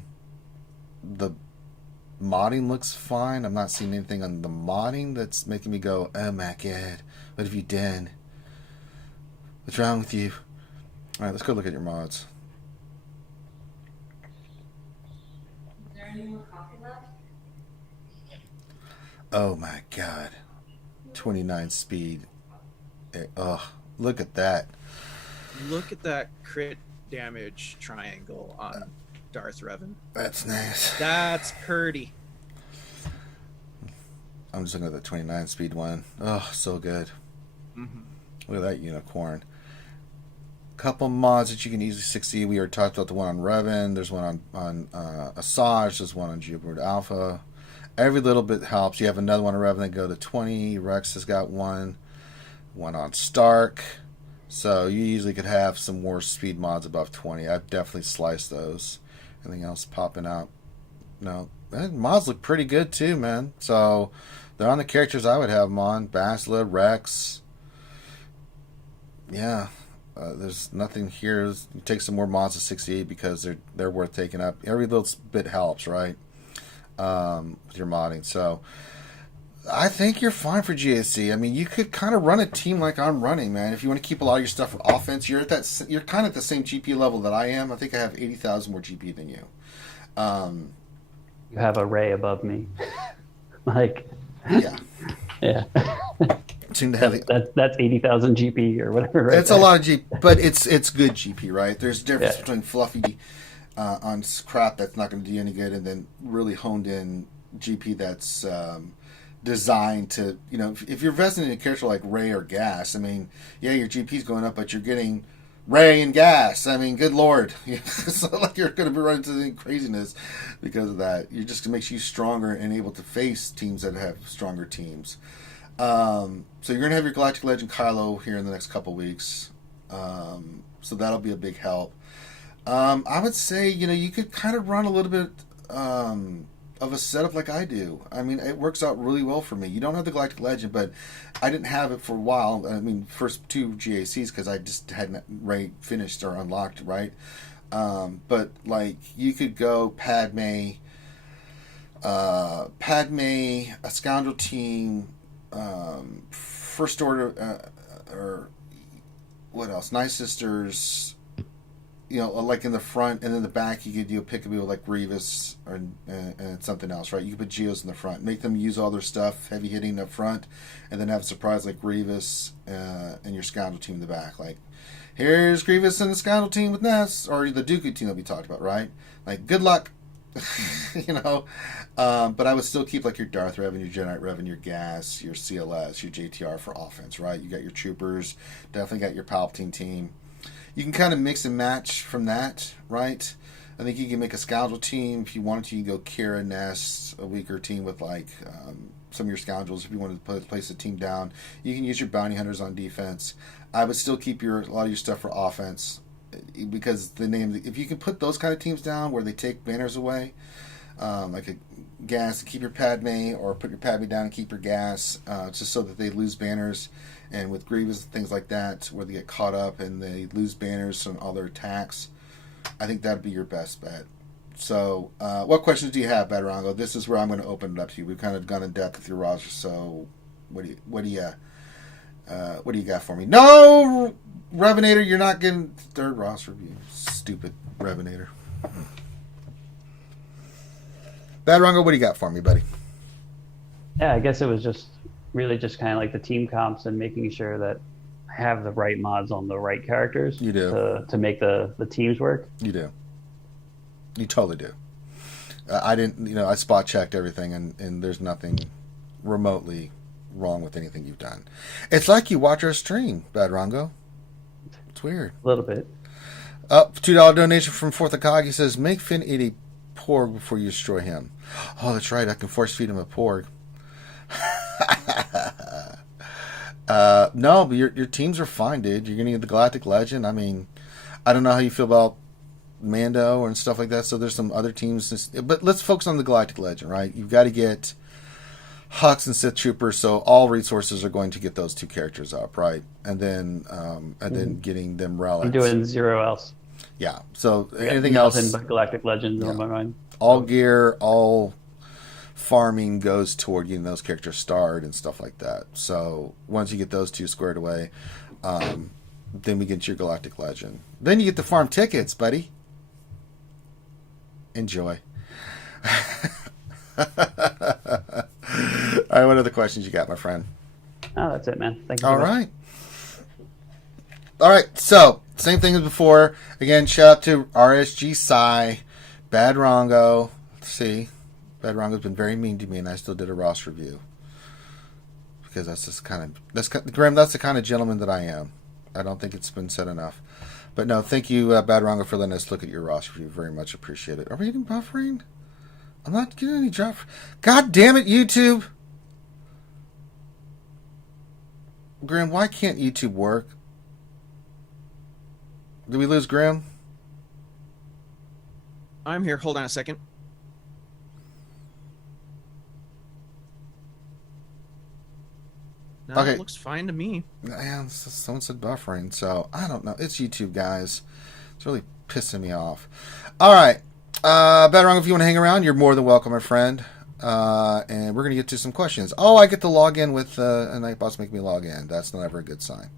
modding looks fine. I'm not seeing anything on the modding that's making me go, oh my god, what have you done? What's wrong with you? Alright, let's go look at your mods. Is there any more coffee left? Oh my god. 29 speed. Oh, look at that. Look at that crit damage triangle on Darth Revan. That's nice. That's pretty. I'm just looking at the 29 speed one. Oh, so good. Mm-hmm. Look at that unicorn. Couple mods that you can easily succeed. We already talked about the one on Revan. There's one on Asajj. There's one on Jupiter Alpha. Every little bit helps. You have another one on Revan that go to 20. Rex has got one. One on Stark. So you usually could have some more speed mods above 20. I've definitely sliced those. Anything else popping out? No. Mods look pretty good too, man. So they're on the characters I would have them on. Baszla, Rex. Yeah. There's nothing here. You take some more mods to 68 because they're worth taking up. Every little bit helps, right? With your modding. So I think you're fine for GAC. I mean, you could kind of run a team like I'm running, man. If you want to keep a lot of your stuff for offense, you're kind of at the same GP level that I am. I think I have 80,000 more GP than you. You have a Ray above me. Like, yeah. Yeah. Seem to have that's 80,000 GP or whatever. Right it's there. A lot of GP, but it's good GP, right? There's a difference between fluffy on crap that's not going to do you any good, and then really honed in GP that's designed to, you know, if you're investing in a character like Ray or Gas, I mean, yeah, your GP's going up, but you're getting Ray and Gas. I mean, good Lord. It's not like you're going to be running into any craziness because of that. It just makes you stronger and able to face teams that have stronger teams. So you're going to have your Galactic Legend Kylo here in the next couple weeks. So that'll be a big help. I would say, you know, you could kind of run a little bit of a setup like I do. I mean, it works out really well for me. You don't have the Galactic Legend, but I didn't have it for a while. I mean, first two GACs because I just hadn't finished or unlocked, right? But like you could go Padme, a Scoundrel Team, First Order, or what else? Nice Sisters. You know, like in the front, and in the back, you could do a pick-a-boo like Grievous or and something else, right? You could put Geos in the front, make them use all their stuff, heavy hitting up front, and then have a surprise like Grievous and your Scoundrel Team in the back. Like, here's Grievous and the Scoundrel Team with Ness, or the Dooku team that we talked about, right? Like, good luck, you know. But I would still keep like your Darth Revan, your Jedi Revan, your Gas, your CLS, your JTR for offense, right? You got your Troopers, definitely got your Palpatine team. You can kind of mix and match from that, right? I think you can make a Scoundrel team. If you wanted to, you can go Kira, Nest, a weaker team with like some of your Scoundrels. If you wanted to place a team down, you can use your Bounty Hunters on defense. I would still keep a lot of your stuff for offense because if you can put those kind of teams down where they take banners away, like a Gas, keep your Padme, or put your Padme down and keep your Gas, just so that they lose banners. And with Grievous and things like that, where they get caught up and they lose banners from all their attacks, I think that'd be your best bet. So, what questions do you have, Batarango? This is where I'm going to open it up to you. We've kind of gone in depth with your roster. So, what do you got for me? No, Revenator, you're not getting third roster review. Stupid Revenator. Batarango, what do you got for me, buddy? Yeah, I guess it was just really just kind of like the team comps and making sure that I have the right mods on the right characters. You do. To make the teams work. You do. You totally do. I didn't, I spot checked everything, and there's nothing remotely wrong with anything you've done. It's like you watch our stream, Bad Rongo. It's weird. A little bit. Up, $2 donation from Fourth Akagi says, make Finn eat a porg before you destroy him. Oh, that's right. I can force feed him a porg. No, but your teams are fine, dude. You're going to get the Galactic Legend. I mean, I don't know how you feel about Mando and stuff like that. So there's some other teams. But let's focus on the Galactic Legend, right? You've got to get Hux and Sith Troopers, so all resources are going to get those two characters up, right? And then then getting them relics. I'm doing zero else. Yeah. So anything else? Nothing but Galactic Legends on my mind. All gear, all farming goes toward getting those characters starred and stuff like that. So once you get those two squared away, then we get your Galactic Legend. Then you get the farm tickets, buddy. Enjoy. All right, what other questions you got, my friend? Oh, that's it, man. Thank you. All right. All right, so same thing as before. Again, shout out to RSG Psy, Bad Rongo. Let's see. Bad Rongo's been very mean to me, and I still did a Ross review. Because that's Graham, that's the kind of gentleman that I am. I don't think it's been said enough. But no, thank you, Bad Rongo, for letting us look at your Ross review. Very much appreciate it. Are we getting buffering? I'm not getting any drop. God damn it, YouTube! Graham, why can't YouTube work? Did we lose Graham? I'm here. Hold on a second. No, Okay. It looks fine to me. Man, someone said buffering, so I don't know. It's YouTube, guys. It's really pissing me off. All right. Better Wrong, if you want to hang around, you're more than welcome, my friend. And we're going to get to some questions. Oh, I get to log in with a Nightbots make me log in. That's not ever a good sign.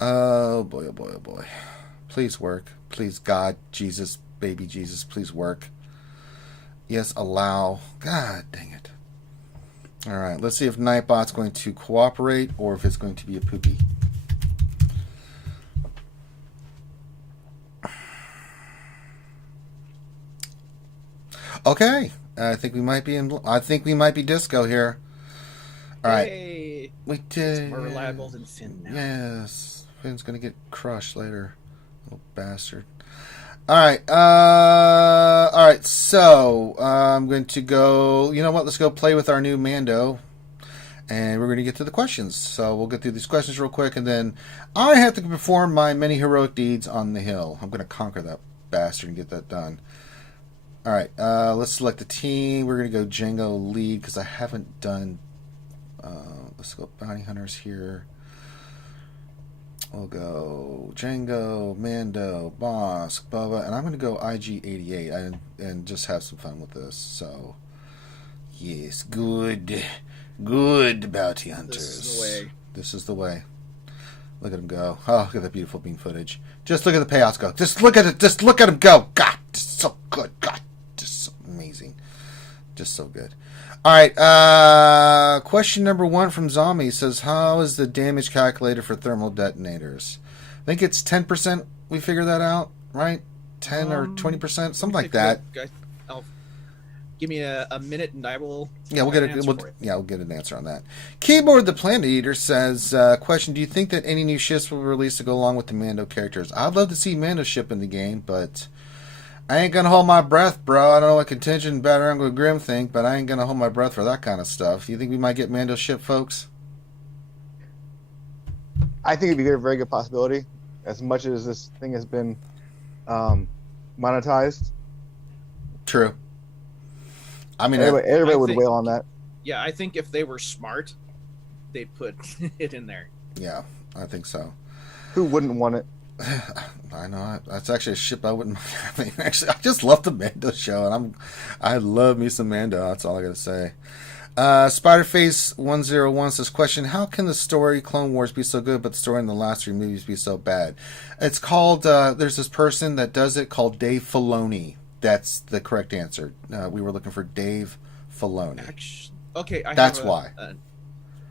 Oh, boy, oh, boy, oh, boy. Please work. Please, God, Jesus, baby Jesus, please work. Yes, allow. God dang it. All right, let's see if Nightbot's going to cooperate or if it's going to be a poopy. Okay, I think we might be disco here. All right, Hey, we did. it's more reliable than Finn now. Yes, Finn's gonna get crushed later, little bastard. All right, all right. So I'm going to go. You know what? Let's go play with our new Mando, and we're going to get to the questions. So we'll get through these questions real quick, and then I have to perform my many heroic deeds on the hill. I'm going to conquer that bastard and get that done. All right, let's select the team. We're going to go Django lead because I haven't done. Let's go bounty hunters here. We'll go Django, Mando, Bosk, Bubba, and I'm going to go IG88 and just have some fun with this. So, yes, good bounty hunters. This is the way. This is the way. Look at him go. Oh, look at that beautiful beam footage. Just look at the payouts go. Just look at it. Just look at him go. God, just so good. God, just so amazing. Just so good. All right, question number 1 from Zombie says, how is the damage calculated for thermal detonators? I think it's 10%. We figure that out, right? 10 or 20%, something like that. Give me a minute and I will. Yeah, we'll get an answer on that. Keyboard the Planet Eater says, question: do you think that any new ships will be released to go along with the Mando characters? I'd love to see Mando ship in the game, but I ain't gonna hold my breath, bro. I don't know what Contingent and Better Uncle Grim think, but I ain't gonna hold my breath for that kind of stuff. You think we might get Mando ship, folks? I think it'd be a very good possibility. As much as this thing has been monetized. True. I mean, everybody would wail on that. Yeah, I think if they were smart, they'd put it in there. Yeah, I think so. Who wouldn't want it? I know. That's actually a ship I wouldn't mind having. Actually, I just love the Mando show, and I love me some Mando. That's all I gotta say. Spiderface101 says, question: how can the story Clone Wars be so good, but the story in the last 3 movies be so bad? It's called, there's this person that does it called Dave Filoni. That's the correct answer. We were looking for Dave Filoni. Okay, that's why.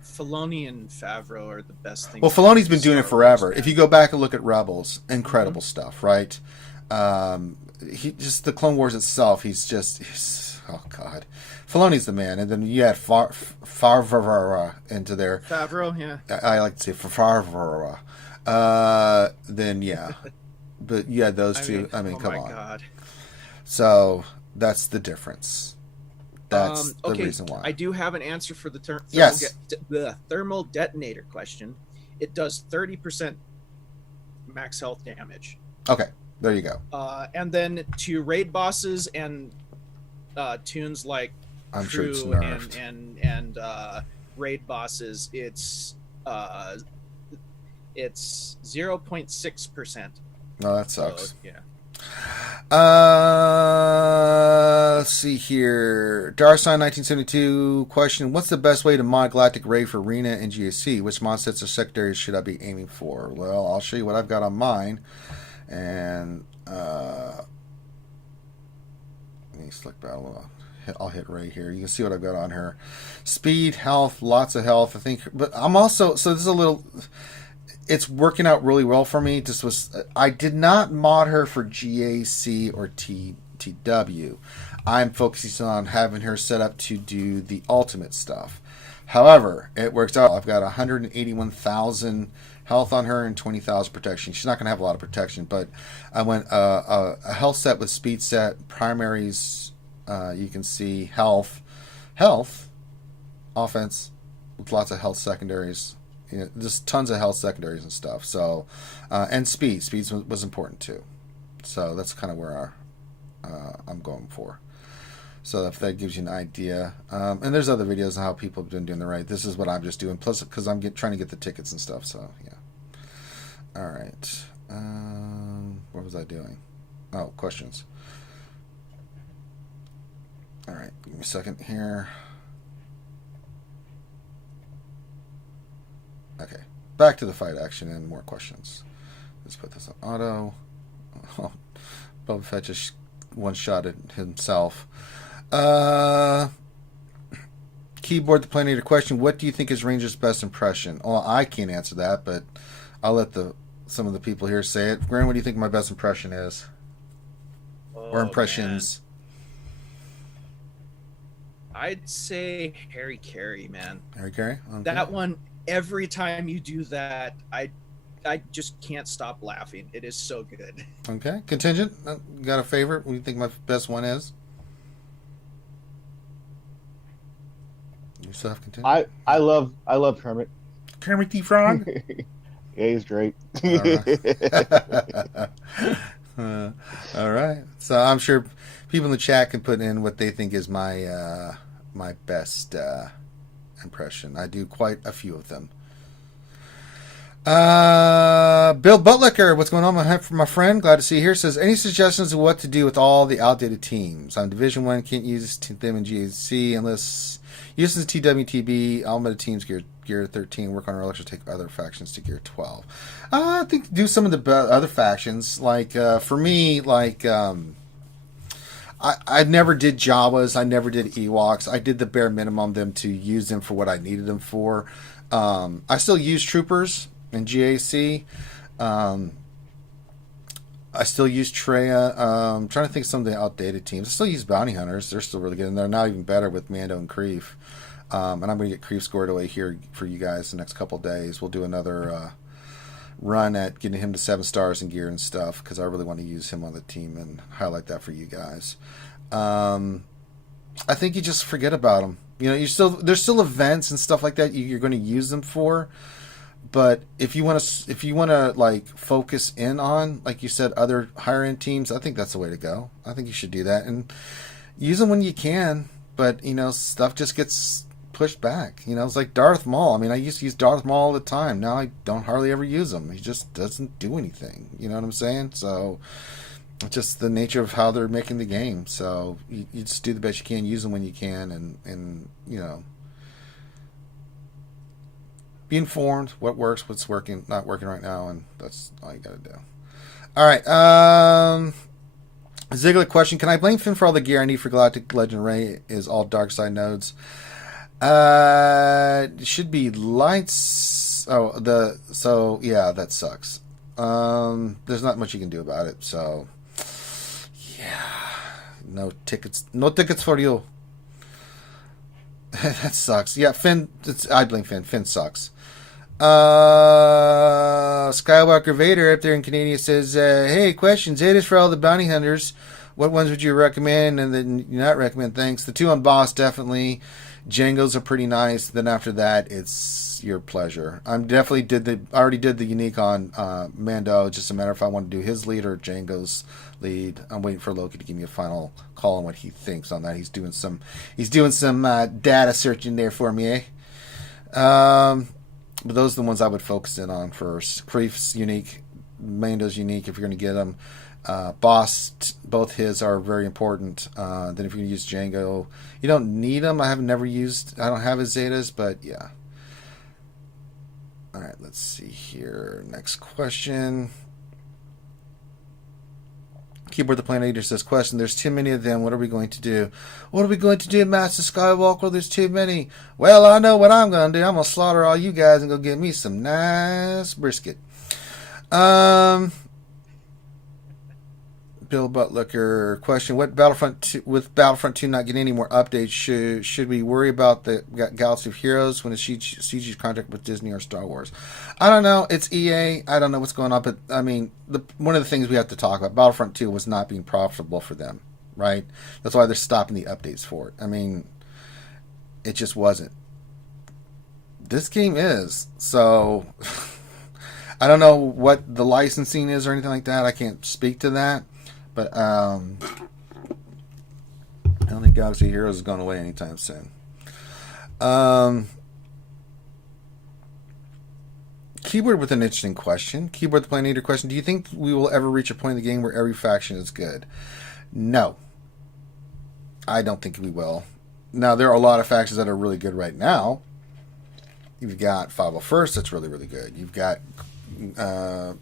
Filoni and Favreau are the best things. Well, Filoni's been doing it forever. If you go back and look at Rebels, incredible stuff, right? just the Clone Wars itself. He's oh god, Filoni's the man, and then you add Favreau into there. Favreau, yeah. I like to say Favreau. Then yeah, but yeah, those two. I mean, come on. God. So that's the difference. That's the reason why. I do have an answer for the thermal detonator question. It does 30% max health damage. Okay, there you go. And then to raid bosses and tunes like I'm Crew sure it's nerfed. and raid bosses, it's 0.6%. No, that sucks. So, yeah. Let's see here. Darsign 1972 question: what's the best way to mod Galactic Raid for Arena and GAC? Which mod sets or secondaries should I be aiming for? Well, I'll show you what I've got on mine. And let me select battle. I'll hit right here. You can see what I've got on her. Speed, health, lots of health, I think. But I'm also, so this is a little, it's working out really well for me. I did not mod her for GAC or TW. I'm focusing on having her set up to do the ultimate stuff. However, it works out. I've got 181,000 health on her and 20,000 protection. She's not going to have a lot of protection, but I went a health set with speed set, primaries. You can see health, offense, with lots of health secondaries. You know, just tons of health secondaries and stuff. So, and speed. Speed was important too. So that's kind of where I'm going for. So if that gives you an idea. And there's other videos on how people have been doing the raid. This is what I'm just doing. Plus, because I'm trying to get the tickets and stuff. So, yeah. All right. What was I doing? Oh, questions. All right. Give me a second here. Okay. Back to the fight action and more questions. Let's put this on auto. Oh, Boba Fett just one-shotted himself. Keyboard the Planetator question: what do you think is Ranger's best impression? Well, I can't answer that, but I'll let some of the people here say it. Grant, what do you think my best impression is? Or impressions? Man. I'd say Harry Carey, man. Harry Carey? Okay. That one, every time you do that, I just can't stop laughing. It is so good. Okay. Contingent? Got a favorite? What do you think my best one is? You still have Contingent? I love Kermit. Kermit the Frog? Yeah, he's great. All right. So I'm sure people in the chat can put in what they think is my my best impression. I do quite a few of them. Bill Butlicker, what's going on, my friend? Glad to see you here. Says, any suggestions of what to do with all the outdated teams? I'm Division 1, can't use them in GAC unless uses TWTB. Almeda teams gear 13. Work on relics or take other factions to gear 12. I think do some of the other factions. Like for me, like I never did Jawas. I never did Ewoks. I did the bare minimum them to use them for what I needed them for. I still use troopers in GAC. I still use Treya. I'm trying to think of some of the outdated teams. I still use bounty hunters. They're still really good, and they're not even better with Mando and Kreef. And I'm going to get Kreef scored away here for you guys the next couple of days. We'll do another run at getting him to 7 stars in gear and stuff, because I really want to use him on the team and highlight that for you guys. I think you just forget about him. You know, there's still events and stuff like that you're going to use them for. But if you want to like focus in on, like you said, other higher end teams, I think that's the way to go. I think you should do that and use them when you can. But you know, stuff just gets pushed back. You know, it's like Darth Maul. I mean, I used to use Darth Maul all the time. Now I don't hardly ever use him. He just doesn't do anything. You know what I'm saying? So it's just the nature of how they're making the game. So you just do the best you can, use them when you can, and you know. Be informed what works, what's working, not working right now, and that's all you got to do. All right. Ziggler question: can I blame Finn for all the gear I need for Galactic Legend Ray? Is all dark side nodes? It should be lights. So yeah, that sucks. There's not much you can do about it. So No tickets. No tickets for you. That sucks. Yeah, Finn. I blame Finn. Finn sucks. Skywalker Vader up there in Canadian says, hey, questions. It is for all the bounty hunters. What ones would you recommend and then you not recommend? Thanks. The 2 on boss, definitely. Django's are pretty nice. Then after that, it's your pleasure. I already did the unique on Mando. Just a matter if I want to do his lead or Django's lead. I'm waiting for Loki to give me a final call on what he thinks on that. He's doing some data searching there for me, But those are the ones I would focus in on first. Kreef's unique, Mando's unique if you're going to get them. Boss, both his are very important. Then if you're going to use Django, you don't need them. I don't have his Zetas, but yeah. All right, let's see here. Next question. Keyboard the Planet Eater says, question, there's too many of them. What are we going to do? What are we going to do, Master Skywalker? There's too many. Well, I know what I'm going to do. I'm going to slaughter all you guys and go get me some nice brisket. Bill Butler question: what Battlefront 2, with Battlefront 2 not getting any more updates, should we worry about the Galaxy of Heroes when it's CG's contract with Disney or Star Wars? I don't know. It's EA. I don't know what's going on, but I mean, one of the things we have to talk about, Battlefront 2 was not being profitable for them, right? That's why they're stopping the updates for it. I mean, it just wasn't. This game is, so I don't know what the licensing is or anything like that. I can't speak to that. But I don't think Galaxy Heroes is going away anytime soon. Keyboard with an interesting question. Keyboard the Planet Eater question. Do you think we will ever reach a point in the game where every faction is good? No. I don't think we will. Now, there are a lot of factions that are really good right now. You've got 501st that's really, really good. You've got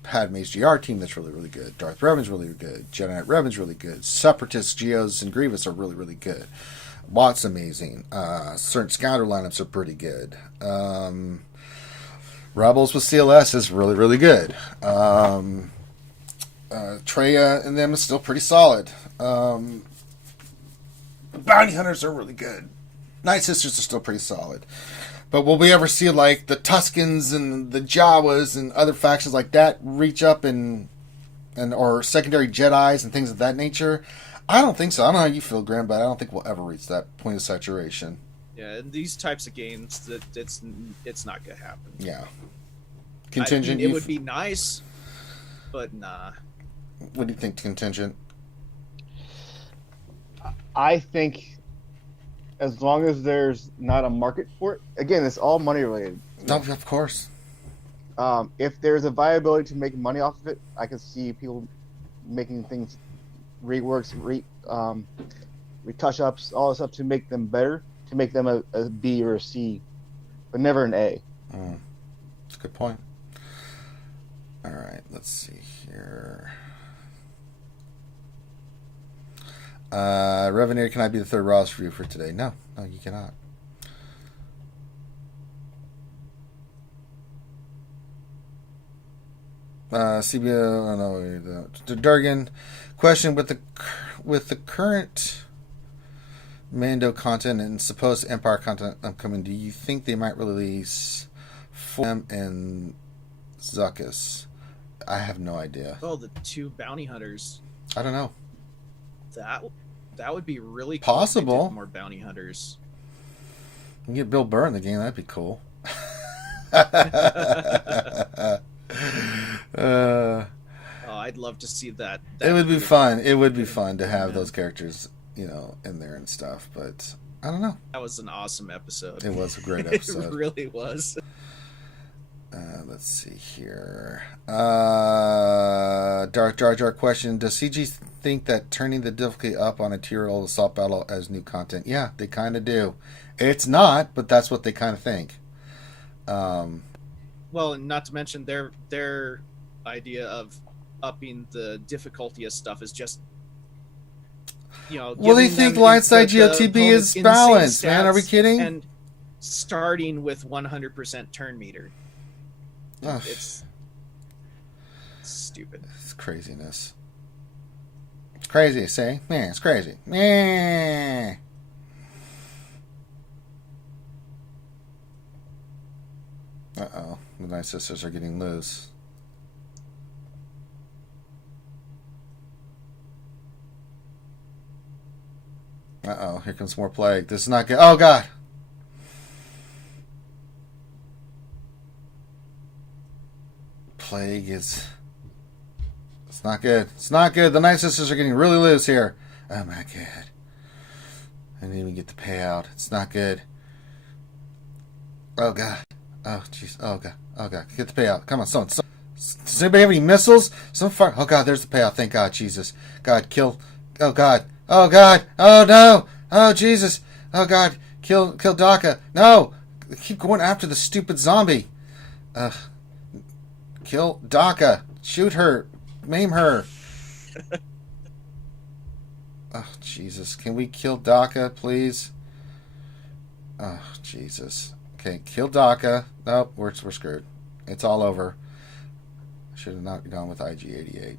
Padme's GR team that's really, really good. Darth Revan's really good. Jedi Knight Revan's really good. Separatists, Geos, and Grievous are really, really good. Watt's amazing. Certain Scouter lineups are pretty good. Rebels with CLS is really, really good. Traya and them is still pretty solid. The Bounty Hunters are really good. Night Sisters are still pretty solid. But will we ever see like the Tuscans and the Jawas and other factions like that reach up and or secondary Jedis and things of that nature? I don't think so. I don't know how you feel, Graham, but I don't think we'll ever reach that point of saturation. Yeah, in these types of games, it's not gonna happen. Yeah. Contingent. It would be nice, but nah. What do you think, Contingent? I think, as long as there's not a market for it, again, it's all money related. No, of course. If there's a viability to make money off of it, I can see people making things, reworks, retouch-ups, all this stuff to make them better, to make them a B or a C, but never an A. That's a good point. All right, let's see here. Revenator, can I be the third Ross review for today? No, you cannot. CBO, no, Durgan, question: with the current Mando content and supposed Empire content upcoming, do you think they might release Form and Zuckuss? I have no idea. Oh, the 2 bounty hunters. I don't know. That would be really cool. Possible. More bounty hunters. You can get Bill Burr in the game. That'd be cool. I'd love to see that. It would be fun. It would be fun to have those characters, in there and stuff. But I don't know. That was an awesome episode. It was a great episode. It really was. Let's see here. Dark Jar Jar question: does CG think that turning the difficulty up on a tier old assault battle as new content? Yeah, they kind of do. It's not, but that's what they kind of think. Well, and not to mention their idea of upping the difficulty of stuff is just, well, they think Lightside GOTB is balanced, man. Are we kidding? And starting with 100% turn meter. It's stupid. It's craziness. crazy, see? Man, it's crazy. Man. Uh-oh. The Night Sisters are getting loose. Uh-oh. Here comes more plague. This is not good. Oh, God. Plague is... It's not good. It's not good. The Night Sisters are getting really loose here. Oh, my God. I didn't even get the payout. It's not good. Oh, God. Oh, jeez. Oh, God. Oh, God. Get the payout. Come on, someone. Does anybody have any missiles? Some fire. Oh, God. There's the payout. Thank God. Jesus. God, kill. Oh, God. Oh, God. Oh, no. Oh, Jesus. Oh, God. Kill Daka. No. Keep going after the stupid zombie. Kill Daka. Shoot her. Maim her. Oh, Jesus. Can we kill Daka, please? Oh, Jesus. Okay, kill Daka. Nope, we're screwed. It's all over. I should have not gone with IG-88.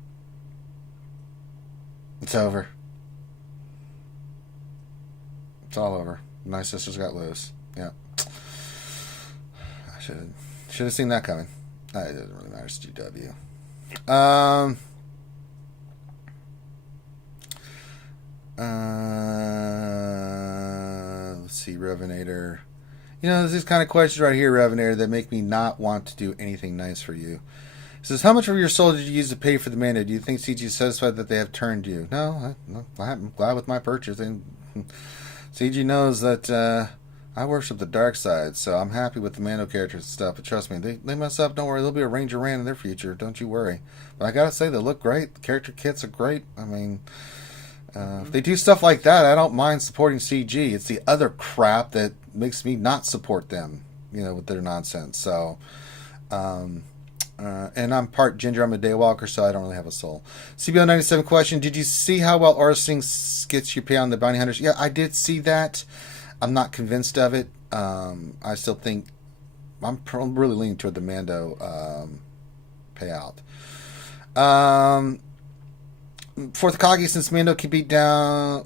It's over. It's all over. My sisters got loose. Yeah. I should have seen that coming. It doesn't really matter. It's GW. Let's see, Revenator. You know, there's these kind of questions right here, Revenator, that make me not want to do anything nice for you. It says, how much of your soul did you use to pay for the mana? Do you think CG is satisfied that they have turned you? No, I'm glad with my purchase. And CG knows that I worship the dark side, so I'm happy with the Mando characters and stuff. But trust me, they mess up. Don't worry, there'll be a Ranger Rand in their future. Don't you worry. But I gotta say, they look great. The character kits are great. I mean, if they do stuff like that, I don't mind supporting CG. It's the other crap that makes me not support them, you know, with their nonsense. So, and I'm part ginger. I'm a daywalker, so I don't really have a soul. CBO97 question: did you see how well Aura gets you pay on the bounty hunters? Yeah, I did see that. I'm not convinced of it. I still think I'm really leaning toward the Mando payout. Fourth Kage, since Mando can beat Darth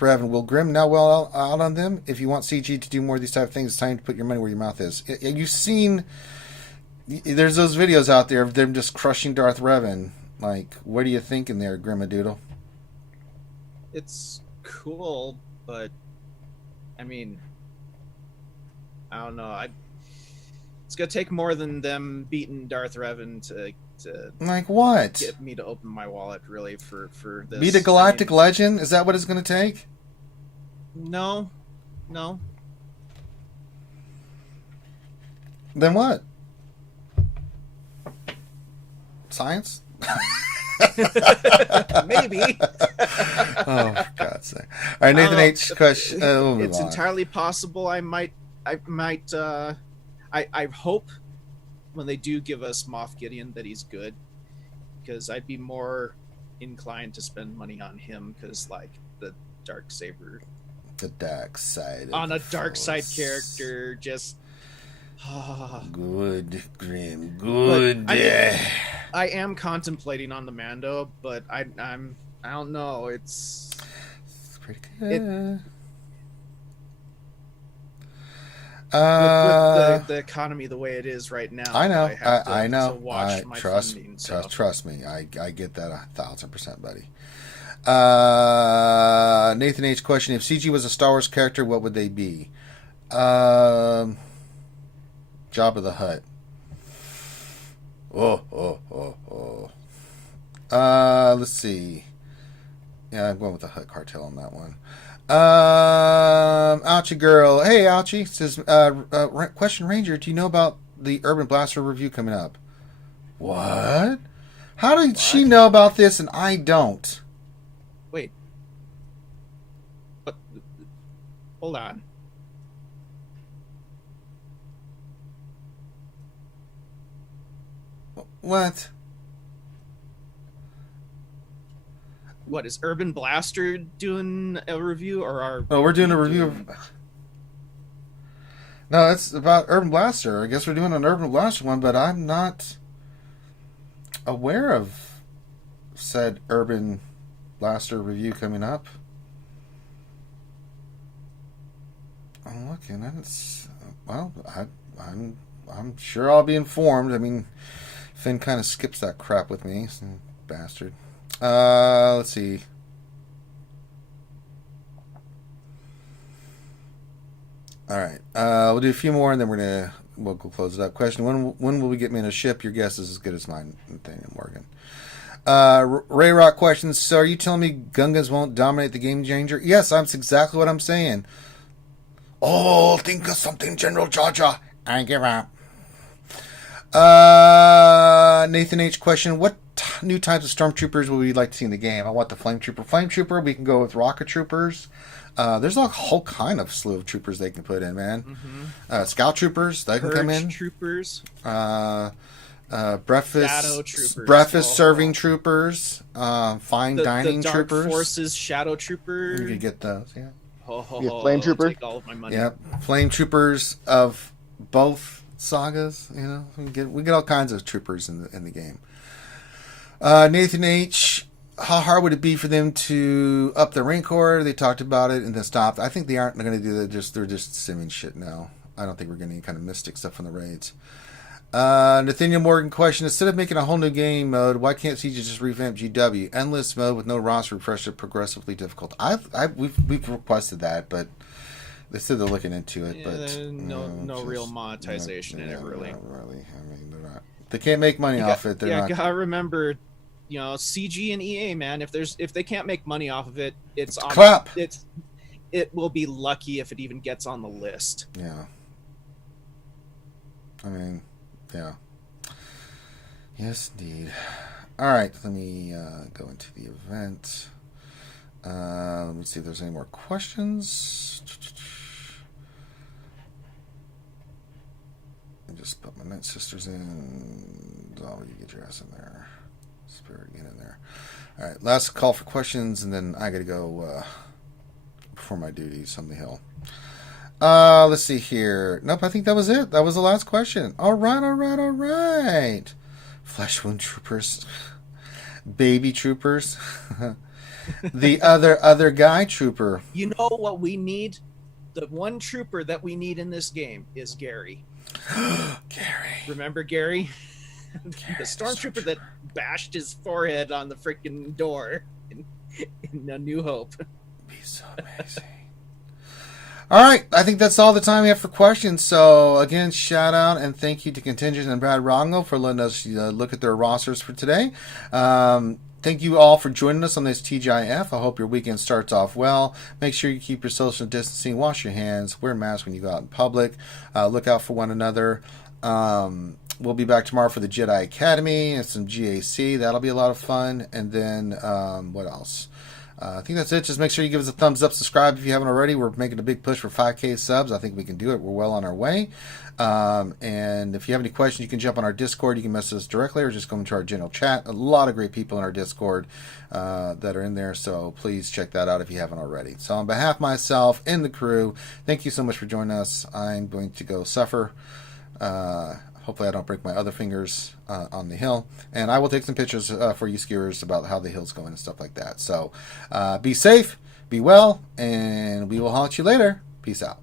Revan, will Grimm now well out on them? If you want CG to do more of these type of things, it's time to put your money where your mouth is. You've seen, there's those videos out there of them just crushing Darth Revan. Like, what are you thinking there, Grimadoodle? It's cool, but I mean, I don't know. It's gonna take more than them beating Darth Revan to like what? Get me to open my wallet, really, for this. Beat a galactic legend? Is that what it's gonna take? No. Then what? Science? Maybe. Oh, for God's sake! All right, Nathan H. question. It's entirely possible. I hope when they do give us Moff Gideon that he's good, because I'd be more inclined to spend money on him, because like the dark saber, the dark side on a dark side character, just good, Grim, good. I am contemplating on the Mando, but I don't know. It's pretty good. With the economy the way it is right now, I know. I know. To watch my funding, trust me. I get that 1000%, buddy. Nathan H. question: if CG was a Star Wars character, what would they be? Jabba the Hutt. Oh. Let's see. Yeah, I'm going with the Hutt cartel on that one. Ouchie girl. Hey, Ouchie. Says, question Ranger, do you know about the Urban Blaster review coming up? What? How did she know about this and I don't? Wait. What? Hold on. What? What is Urban Blaster doing a review, or are? Oh, we're doing a review of. No, it's about Urban Blaster. I guess we're doing an Urban Blaster one, but I'm not aware of said Urban Blaster review coming up. I'm looking, and it's well. I'm sure I'll be informed. I mean, Finn kind of skips that crap with me, bastard. Let's see. All right, we'll do a few more, and then we'll go close it up. Question: When will we get me in a ship? Your guess is as good as mine, Nathaniel Morgan. Ray Rock questions. So, are you telling me Gungans won't dominate the game changer? Yes, that's exactly what I'm saying. Oh, think of something, General Jaja. I give up. Nathan H. question: What new types of stormtroopers would we like to see in the game? I want the flame trooper. Flame trooper. We can go with rocket troopers. There's a whole kind of slew of troopers they can put in, man. Mm-hmm. Scout troopers that can come in. Troopers. Breakfast serving troopers. Fine dining the Dark troopers. Forces shadow troopers. You could get those, yeah. Flame trooper. Take all of my money. Yep, flame troopers of both sagas. You know, we get all kinds of troopers in the game. Nathan H. How hard would it be for them to up the rank order? They talked about it and then stopped. I think they aren't going to do that. They're just simming shit now. I don't think we're getting any kind of mystic stuff from the raids. Nathaniel Morgan question: Instead of making a whole new game mode, why can't CG just revamp GW? Endless mode with no roster refresh it progressively difficult. We've requested that, but they said they're looking into it. But no real monetization in it, really. Not really. I mean, they can't make money off it. Gotta remember, CG and EA, man. If they can't make money off of it, it's crap. It will be lucky if it even gets on the list. Yeah. I mean. Yeah. Yes, indeed. All right, let me go into the event. Let me see if there's any more questions. And just put my Night Sisters in. Oh, you get your ass in there. Spirit, get in there. All right, last call for questions, and then I got to go perform my duties on the hill. Let's see here. Nope, I think that was it. That was the last question. All right. Flesh wound troopers. Baby troopers. The other guy trooper. You know what we need? The one trooper that we need in this game is Gary. Gary. Remember Gary? The stormtrooper that bashed his forehead on the freaking door in A New Hope. Be so amazing. All right, I think that's all the time we have for questions. So, again, shout out and thank you to Contingent and Brad Rongo for letting us look at their rosters for today. Thank you all for joining us on this TGIF. I hope your weekend starts off well. Make sure you keep your social distancing, wash your hands, wear masks when you go out in public, look out for one another. We'll be back tomorrow for the Jedi Academy and some GAC. That'll be a lot of fun. And then, what else? I think that's it. Just make sure you give us a thumbs up, subscribe if you haven't already. We're making a big push for 5K subs. I think we can do it. We're well on our way. And if you have any questions, you can jump on our Discord. You can message us directly or just come into our general chat. A lot of great people in our Discord that are in there. So please check that out if you haven't already. So on behalf of myself and the crew, thank you so much for joining us. I'm going to go suffer. Hopefully I don't break my other fingers on the hill. And I will take some pictures for you skiers about how the hill's going and stuff like that. So be safe, be well, and we will holler at you later. Peace out.